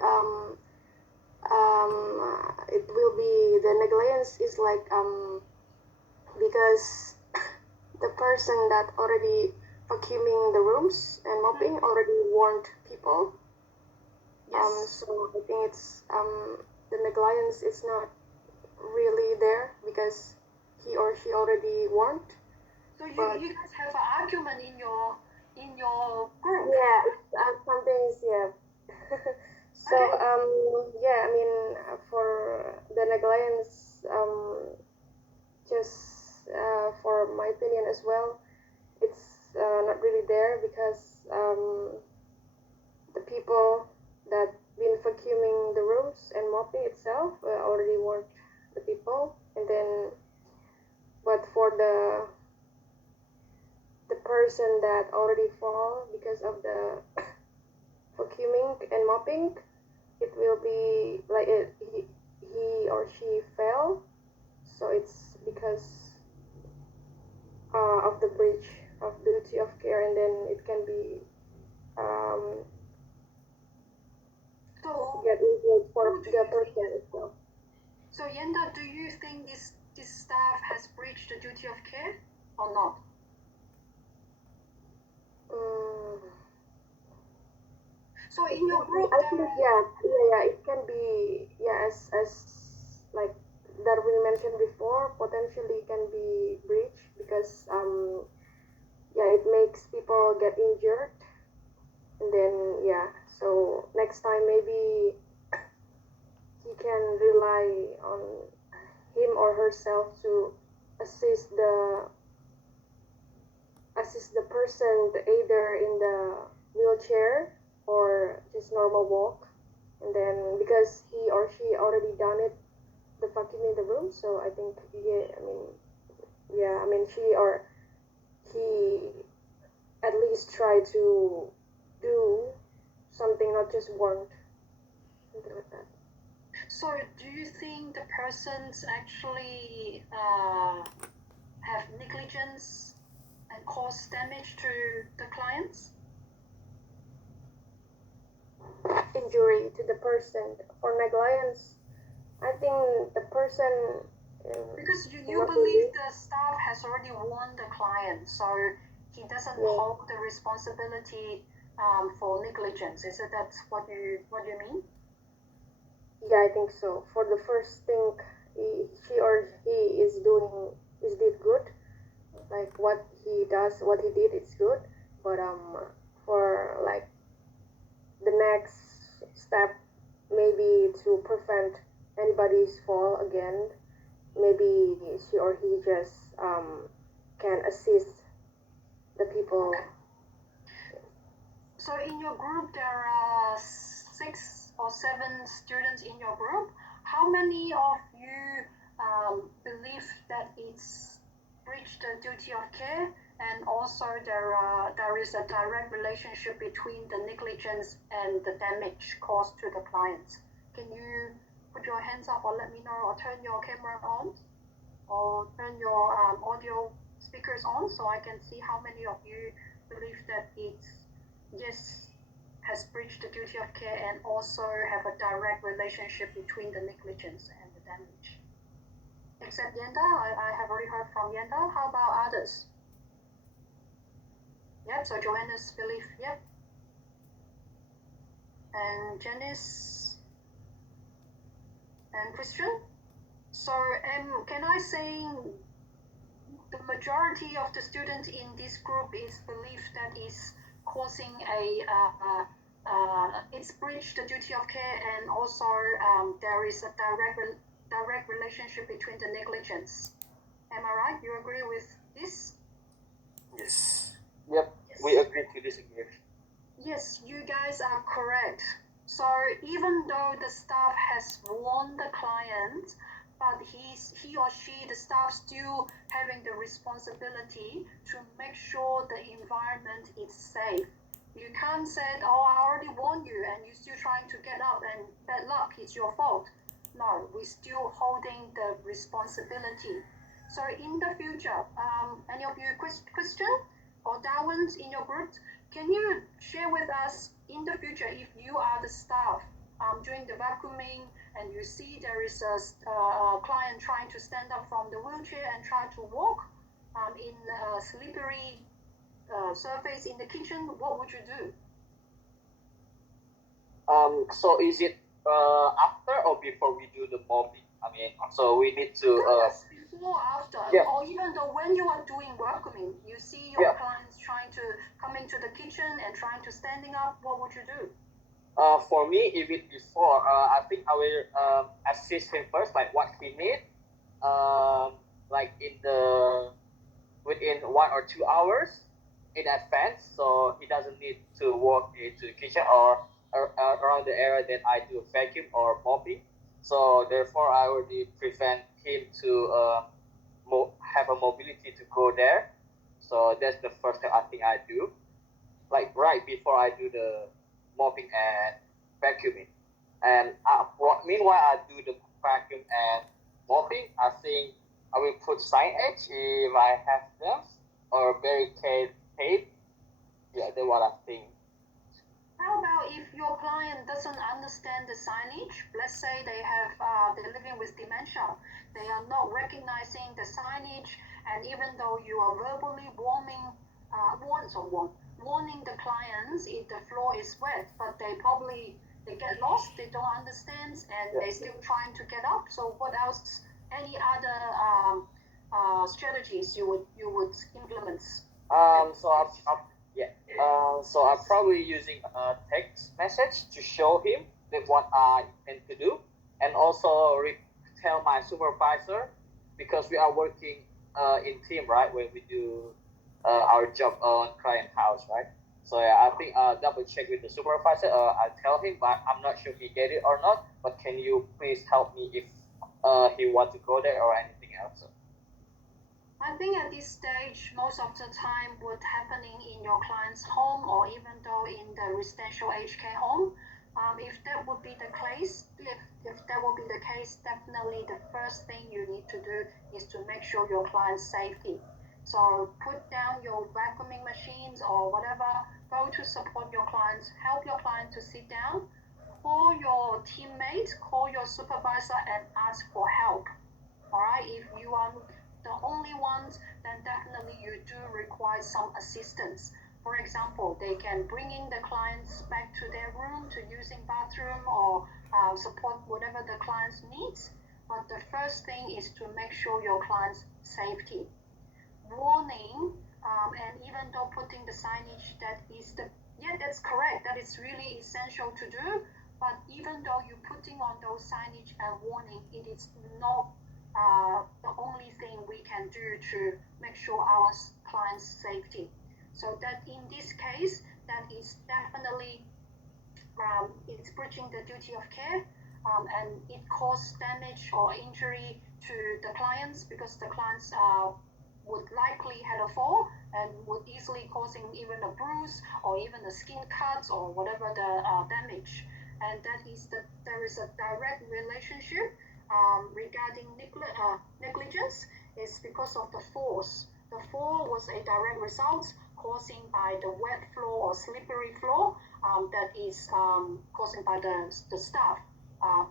it will be the negligence is like because the person that already vacuuming the rooms and mopping already warned people. yes. So I think it's the negligence is not really there because he or she already warned. So but- you guys have an argument in your group. Yeah, it's some things, yeah. So yeah, I mean for the negligence, just for my opinion as well, it's not really there because the people that been vacuuming the rooms and mopping itself already warned the people, and then but for the person that already fall because of the vacuuming and mopping, it will be like he or she fell, so it's because of the breach of duty of care, and then it can be So get injured for the person itself. So Yenda, do you think this staff has breached the duty of care or not? So in your group, I think yeah, it can be as like Darwin mentioned before, potentially can be breached because it makes people get injured, and then so next time maybe he can rely on him or herself to assist the person either in the wheelchair or just normal walk, and then because he or she already done it, the vacuuming the room, so I think she or he at least try to do something, not just want something like that. So do you think the persons actually have negligence and cause damage to the clients? Injury to the person for negligence, I think the person because you believe the staff has already warned the client, so he doesn't hold the responsibility for negligence. Is it that's what you mean? Yeah, I think so. For the first thing she or he did good, like what he did, it's good. But for like the next step, maybe to prevent anybody's fall again, maybe she or he just can assist the people. Okay. So in your group, there are 6 or 7 students in your group. How many of you believe that it's breached the duty of care, and also there is a direct relationship between the negligence and the damage caused to the clients? Can you put your hands up or let me know, or turn your camera on, or turn your audio speakers on, so I can see how many of you believe that it's has breached the duty of care and also have a direct relationship between the negligence and the damage. Except Yenda, I have already heard from Yenda. How about others? Yep, so Joanna's belief, yep. And Janice and Christian. So can I say the majority of the students in this group is believed that is causing it's breached the duty of care, and also there is a direct relationship between the negligence Am I right? You agree with this? Yes. Yep, we agree to disagree. Yes, you guys are correct. So even though the staff has warned the client, but he or she, the staff, still having the responsibility to make sure the environment is safe. You can't say, oh, I already warned you and you're still trying to get up and bad luck, it's your fault. No, we're still holding the responsibility. So in the future, any of you Christian or Darwin in your group, can you share with us in the future if you are the staff during the vacuuming and you see there is a client trying to stand up from the wheelchair and try to walk in a slippery surface in the kitchen, what would you do? So is it after or before we do the mopping? I mean, so we need to Yes, before, after, yeah. or even though when you are doing vacuuming, you see your clients trying to come into the kitchen and trying to standing up, what would you do? For me, if it before, I think I will assist him first, like what he need, like within 1 or 2 hours in advance, so he doesn't need to walk into the kitchen or around the area that I do vacuum or mopping. So therefore, I already prevent him to have a mobility to go there. So that's the first thing I think I do, like right before I do the mopping and vacuuming. And meanwhile, I do the vacuum and mopping. I think I will put signage if I have them or barricade tape. Yeah, that's what I think. How about if your client doesn't understand the signage? Let's say they're living with dementia. They are not recognizing the signage, and even though you are verbally warning the clients if the floor is wet, but they get lost, they don't understand, and they're still trying to get up. So what else? Any other strategies you would implement? So I'm probably using a text message to show him that what I intend to do, and also tell my supervisor, because we are working in team, right? When we do our job on client house, right? So yeah, I think double check with the supervisor. I tell him, but I'm not sure if he get it or not. But can you please help me if he want to go there or anything else? I think at this stage, most of the time, what's happening in your client's home or even though in the residential aged care home, if that would be the case, if that would be the case, definitely the first thing you need to do is to make sure your client's safety. So put down your vacuuming machines or whatever, go to support your clients, help your client to sit down, call your teammate, call your supervisor and ask for help. All right, if you are the only ones, then definitely you do require some assistance. For example, they can bring in the clients back to their room to using bathroom or support whatever the clients needs. But the first thing is to make sure your client's safety. Warning, and even though putting the signage that's correct, that is really essential to do. But even though you're putting on those signage and warning, it is not the only thing we can do to make sure our client's safety. So that in this case, that is definitely it's breaching the duty of care, and it causes damage or injury to the clients because the clients would likely had a fall and would easily causing even a bruise or even a skin cut or whatever the damage. And there is a direct relationship regarding negligence is because of the force. The fall was a direct result causing by the wet floor or slippery floor that is caused by the staff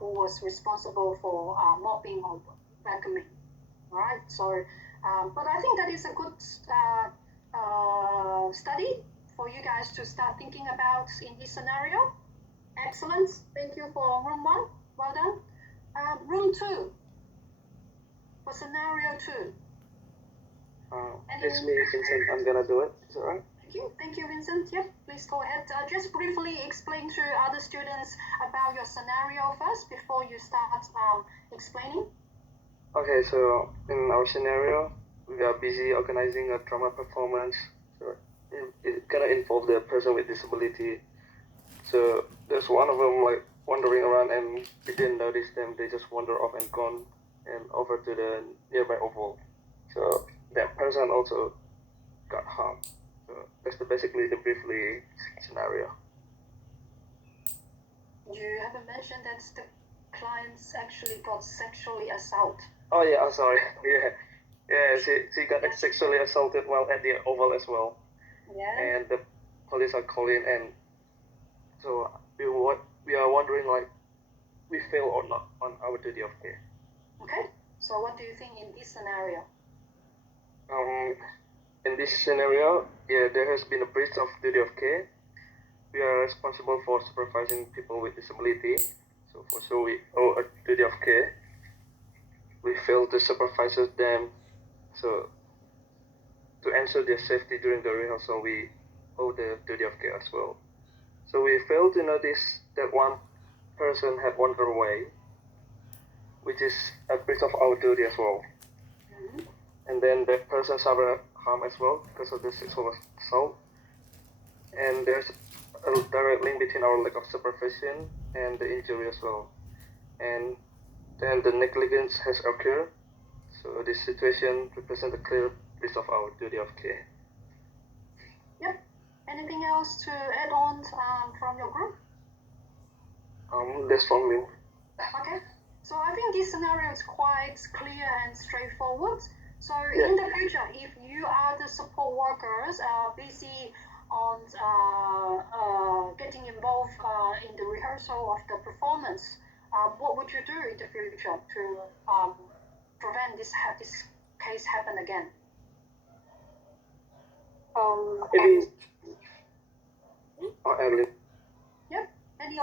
who was responsible for mopping or vacuuming. All right, so but I think that is a good study for you guys to start thinking about in this scenario. Excellent. Thank you for room 1. Well done. Room 2. For scenario 2. It's me, Vincent. I'm gonna do it. Is that right? Thank you, Vincent. Yep, please go ahead. Just briefly explain to other students about your scenario first before you start explaining. Okay, so in our scenario, we are busy organizing a drama performance. So it kind of involves the person with disability. So there's one of them like wandering around, and we didn't notice them. They just wander off and gone and over to the nearby oval. So that person also got harmed. So that's basically the briefly scenario. You haven't mentioned that the clients actually got sexually assaulted. Oh yeah, I'm sorry. Yeah, she got sexually assaulted while at the oval as well. Yeah. And the police are calling, and so we are wondering like we fail or not on our duty of care. Okay. So what do you think in this scenario? In this scenario, yeah, there has been a breach of duty of care. We are responsible for supervising people with disability, so for sure we owe a duty of care. We fail to supervise them, so to ensure their safety during the rehearsal, we owe the duty of care as well. So we failed to notice that one person had wandered away, which is a breach of our duty as well. Mm-hmm. And then that person suffered harm as well because of the sexual assault. And there's a direct link between our lack of supervision and the injury as well. And then the negligence has occurred. So this situation represents a clear breach of our duty of care. Yep. Anything else to add on from your group? That's from me. Okay. So I think this scenario is quite clear and straightforward. So Yeah. in the future, if you are the support workers busy on getting involved in the rehearsal of the performance, what would you do in the future to prevent this case happen again? Evelyn. Yep. Any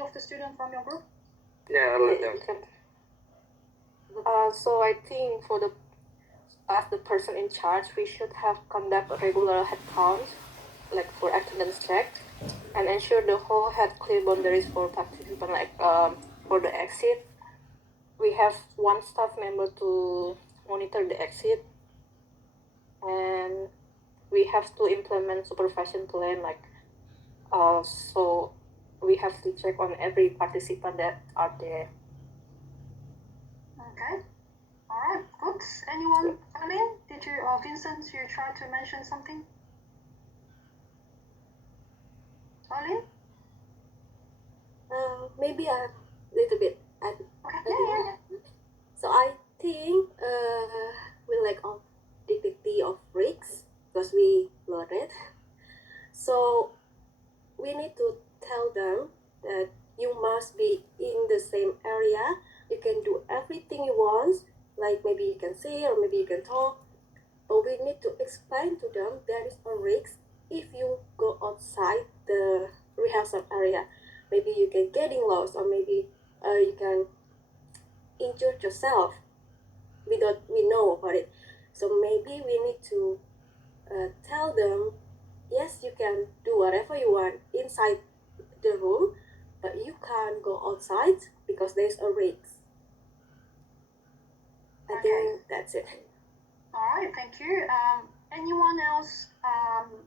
of the students from your group? Yeah, I'll let them. So I think for as the person in charge, we should have conduct a regular head count, like for attendance check, and ensure the hall had clear boundaries for participants, like for the exit. We have one staff member to monitor the exit, and we have to implement supervision plan, like so we have to check on every participant that are there. Okay. All right. Good. Anyone? Arlene, did you or Vincent? You try to mention something? Arlene? Maybe a little bit. Okay. Yeah. So I think we lack of dignity of risks because we learned it. So we need to tell them that you must be in the same area. You can do everything you want, like maybe you can see or maybe you can talk. But we need to explain to them there is a risk if you go outside the rehearsal area. Maybe you can getting lost, or maybe you can injure yourself. We know about it. So maybe we need to tell them, yes, you can do whatever you want inside the room, but you can't go outside because there's a risk. I think that's it. All right, thank you. Anyone else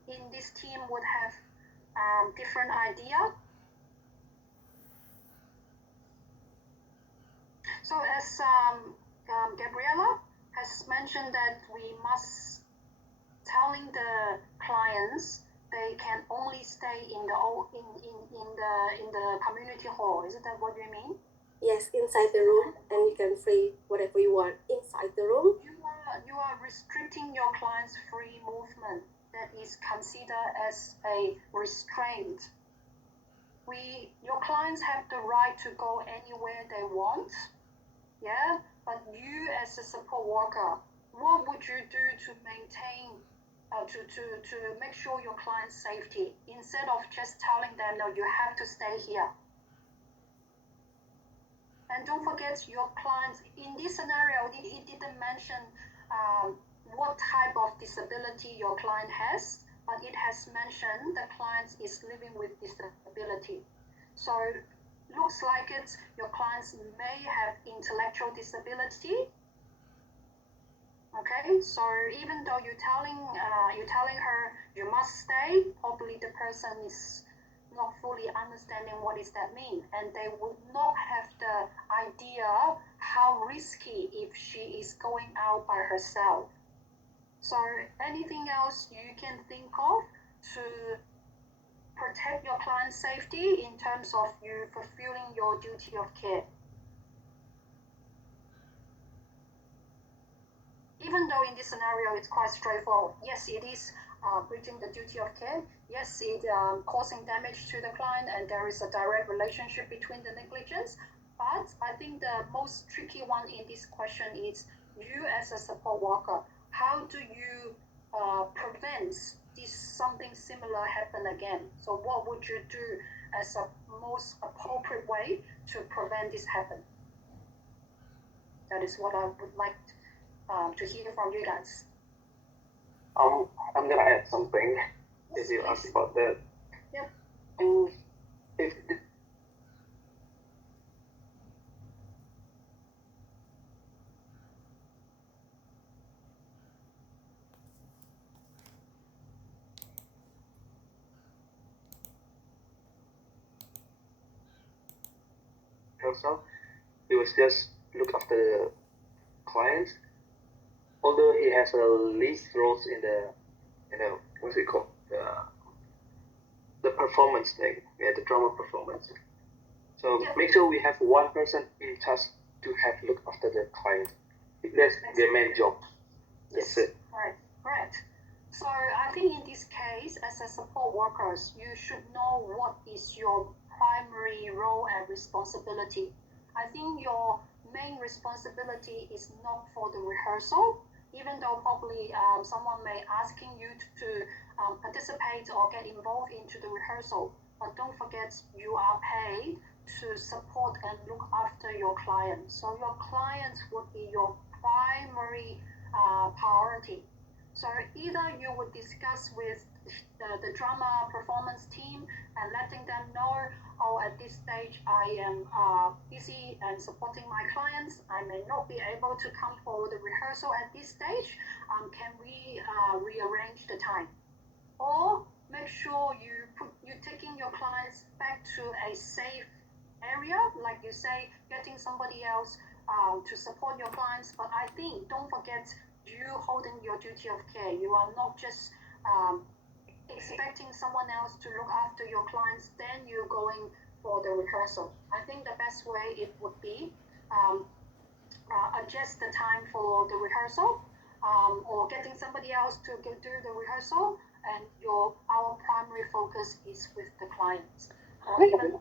in this team would have different idea? So as Gabriela has mentioned that we must telling the clients they can only stay in the community hall. Isn't that what you mean? Yes, inside the room, and you can free whatever you want inside the room. You are restricting your client's free movement. That is considered as a restraint. Your clients have the right to go anywhere they want. Yeah, but you as a support worker, what would you do to maintain, to make sure your client's safety instead of just telling them, no, you have to stay here? And don't forget your clients, in this scenario, it didn't mention what type of disability your client has, but it has mentioned the client is living with disability. So looks like your clients may have intellectual disability, Okay, so even though you're telling her you must stay, probably the person is not fully understanding what does that mean, and they would not have the idea how risky if she is going out by herself. So anything else you can think of to protect your client's safety in terms of you fulfilling your duty of care? Even though in this scenario it's quite straightforward, yes, it is breaching the duty of care. Yes, it causing damage to the client, and there is a direct relationship between the negligence. But I think the most tricky one in this question is you as a support worker. How do you prevent this something similar happen again? So what would you do as a most appropriate way to prevent this happen? That is what I would like to hear from you guys. I'm gonna add something. If you ask about that. Yep. If herself, he was just look after the clients. Although he has a lead roles in the what's it called, the performance thing, the drama performance. So make sure we have one person in charge to have look after the client. That's their main job. That's it. Right. So I think in this case, as a support workers, you should know what is your primary role and responsibility. I think your main responsibility is not for the rehearsal, even though probably someone may asking you to participate or get involved into the rehearsal. But don't forget, you are paid to support and look after your clients. So your clients would be your primary priority. So either you would discuss with the drama performance team and letting them know, oh, at this stage I am busy and supporting my clients. I may not be able to come for the rehearsal at this stage. Can we rearrange the time? Or make sure you're taking your clients back to a safe area, like you say, getting somebody else to support your clients. But I think don't forget, you holding your duty of care. You are not just expecting someone else to look after your clients, then you're going for the rehearsal. I think the best way it would be adjust the time for the rehearsal, or getting somebody else to do the rehearsal, and our primary focus is with the clients. Or even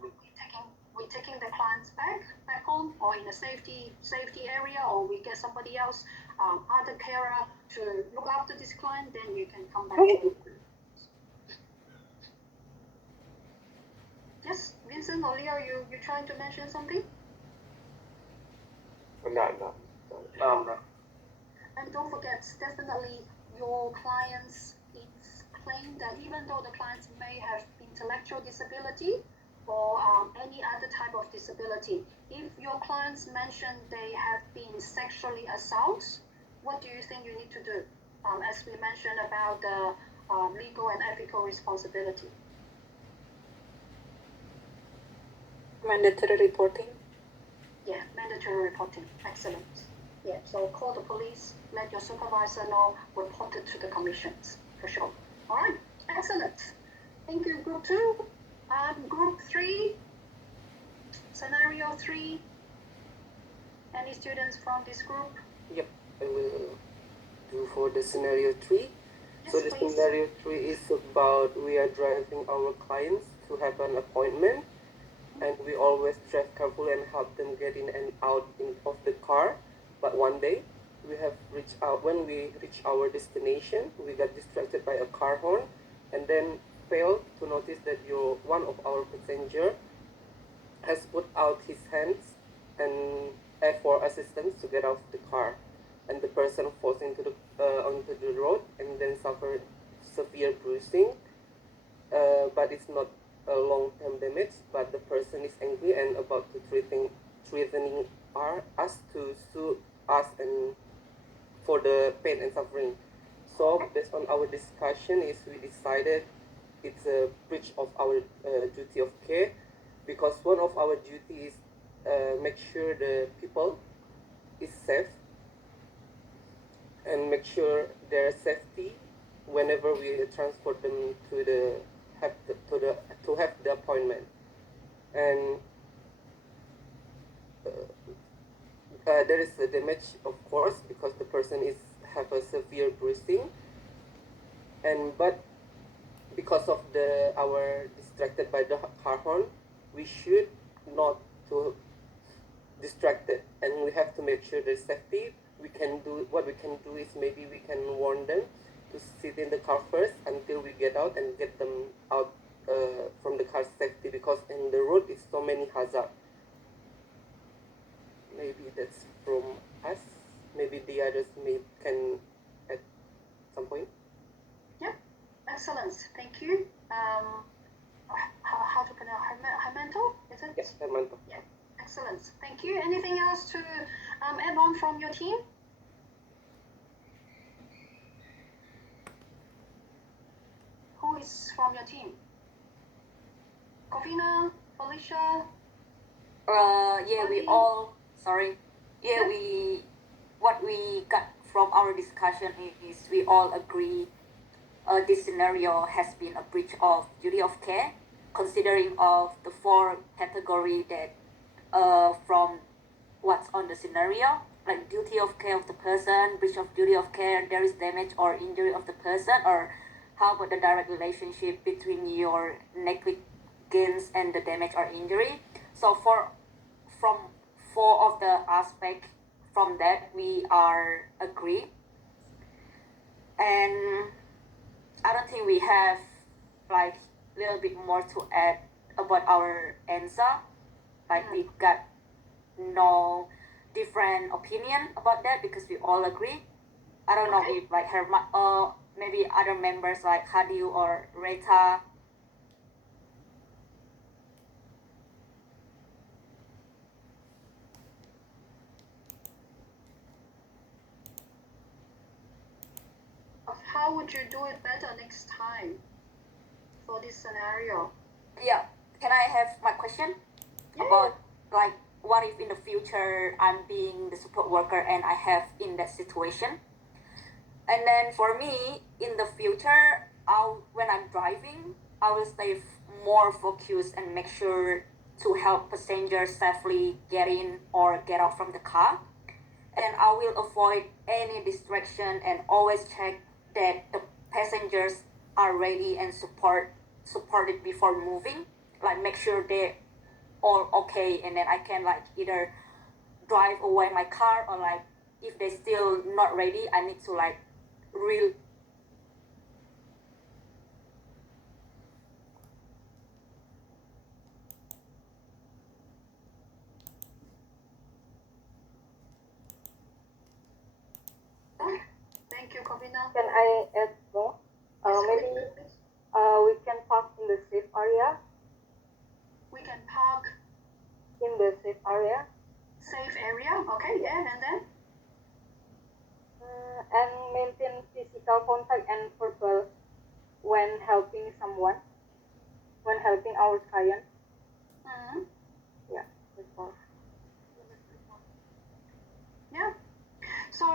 we're taking the clients back home, or in a safety area, or we get somebody else, other carer to look after this client, then you can come back to it. Yes, Vincent or Leo, you trying to mention something? No. And don't forget, definitely your clients, it's claimed that even though the clients may have intellectual disability or any other type of disability, if your clients mention they have been sexually assaulted, what do you think you need to do? As we mentioned about the legal and ethical responsibility. Mandatory reporting. Yeah, mandatory reporting. Excellent. Yeah, so call the police, let your supervisor know, report it to the commissions, for sure. All right, excellent. Thank you, group 2. Group 3, scenario 3. Any students from this group? Yep, I will do for the scenario 3. Yes, so the please. scenario 3 is about we are driving our clients to have an appointment, and we always drive carefully and help them get in and out of the car. But one day, when we reach our destination, we got distracted by a car horn, and then failed to notice that one of our passenger has put out his hands and asked for assistance to get out of the car, and the person falls onto the road and then suffered severe bruising. But it's not a long-term damage, but the person is angry and about to threatening us to sue us and for the pain and suffering. So based on our discussion, we decided it's a breach of our duty of care, because one of our duties is make sure the people is safe and make sure their safety whenever we transport them to have the appointment. And there is a damage, of course, because the person have a severe bruising, but because of our distracted by the car horn, we should not to distracted, and we have to make sure there's safety. What we can do is maybe we can warn them to sit in the car first until we get out and get them out from the car safety, because in the road is so many hazard. Maybe that's from us. Maybe the others can at some point. Yeah, excellent. Thank you. How to pronounce Hermanto? Is it? Yes, Hermanto. Yeah, excellent. Thank you. Anything else to add on from your team? Who is from your team? Covina, Felicia? What we got from our discussion is we all agree this scenario has been a breach of duty of care, considering of the 4 category that from what's on the scenario, like duty of care of the person, breach of duty of care, there is damage or injury of the person, or how about the direct relationship between your negligence and the damage or injury. So from 4 of the aspects from that we are agree, and I don't think we have like a little bit more to add about our answer. Like we got no different opinion about that because we all agree. I don't know if like maybe other members like Hadiu or Reta. How would you do it better next time for this scenario? Yeah, can I have my question? About like what if in the future I'm being the support worker and I have in that situation, and then for me in the future when I'm driving I will stay more focused and make sure to help passengers safely get in or get out from the car, and I will avoid any distraction and always check that the passengers are ready and supported before moving, like make sure they all okay, and then I can like either drive away my car, or like if they still not ready I need to like real Thank you, Covina. Can I add more? Maybe we can park in the safe area. We can park in the safe area. Safe area, okay, yeah, and then? And maintain physical contact and verbal when helping someone, when helping our client. Mm-hmm. Yeah, that's all. Yeah. So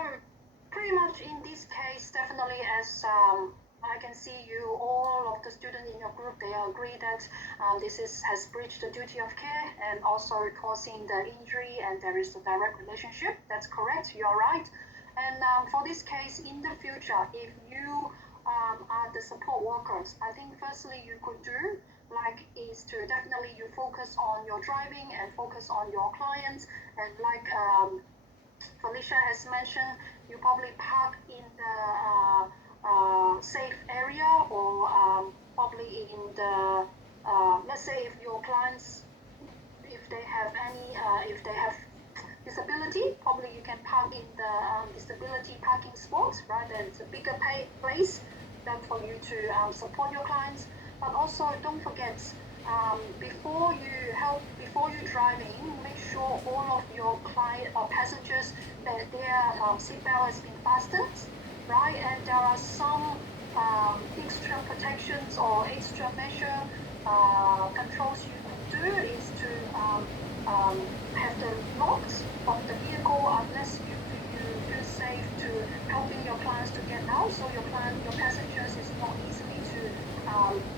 pretty much in this case, definitely as I can see you, all of the students in your group, they agree that this has breached the duty of care and also causing the injury, and there is a direct relationship. That's correct, you're right. And for this case, in the future, if you are the support workers, I think firstly you could do like is to definitely you focus on your driving and focus on your clients, and like Felicia has mentioned, you probably park in the safe area, or probably in the let's say if your clients, if they have any if they have disability, probably you can park in the disability parking spot, right? Then it's a bigger place than for you to support your clients. But also don't forget before you driving, make sure all of your client or passengers that their seatbelt has been fastened, right? And there are some extra protections or extra measure controls you could do is to have the locks of the vehicle unless you feel safe to helping your clients to get out, so your passengers is not easily to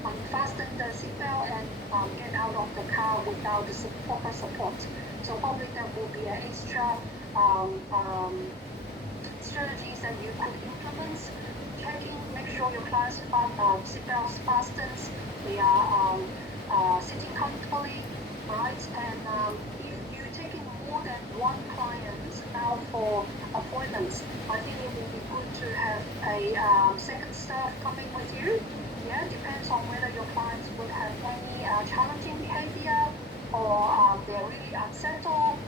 unfasten the seatbelt and get out of the car without the proper support. So probably that will be an extra strategies that you could implement. Checking, make sure your clients' seatbelts fastened, they are sitting comfortably, right? And if you're taking more than one client out for appointments, I think it will be good to have a second staff coming with you. Yeah, depends on whether your clients would have any challenging behavior or they're really unsettled.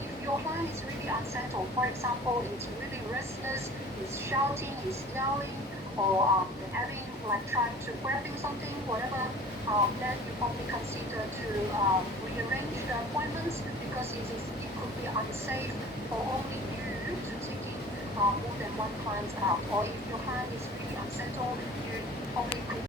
If your client is really unsettled, for example, it's really restless, he's shouting, he's yelling, or having like trying to grabbing something, whatever, then you probably consider to rearrange the appointments because it could be unsafe for only you to taking more than one client out. Or if your client is really unsettled, you probably could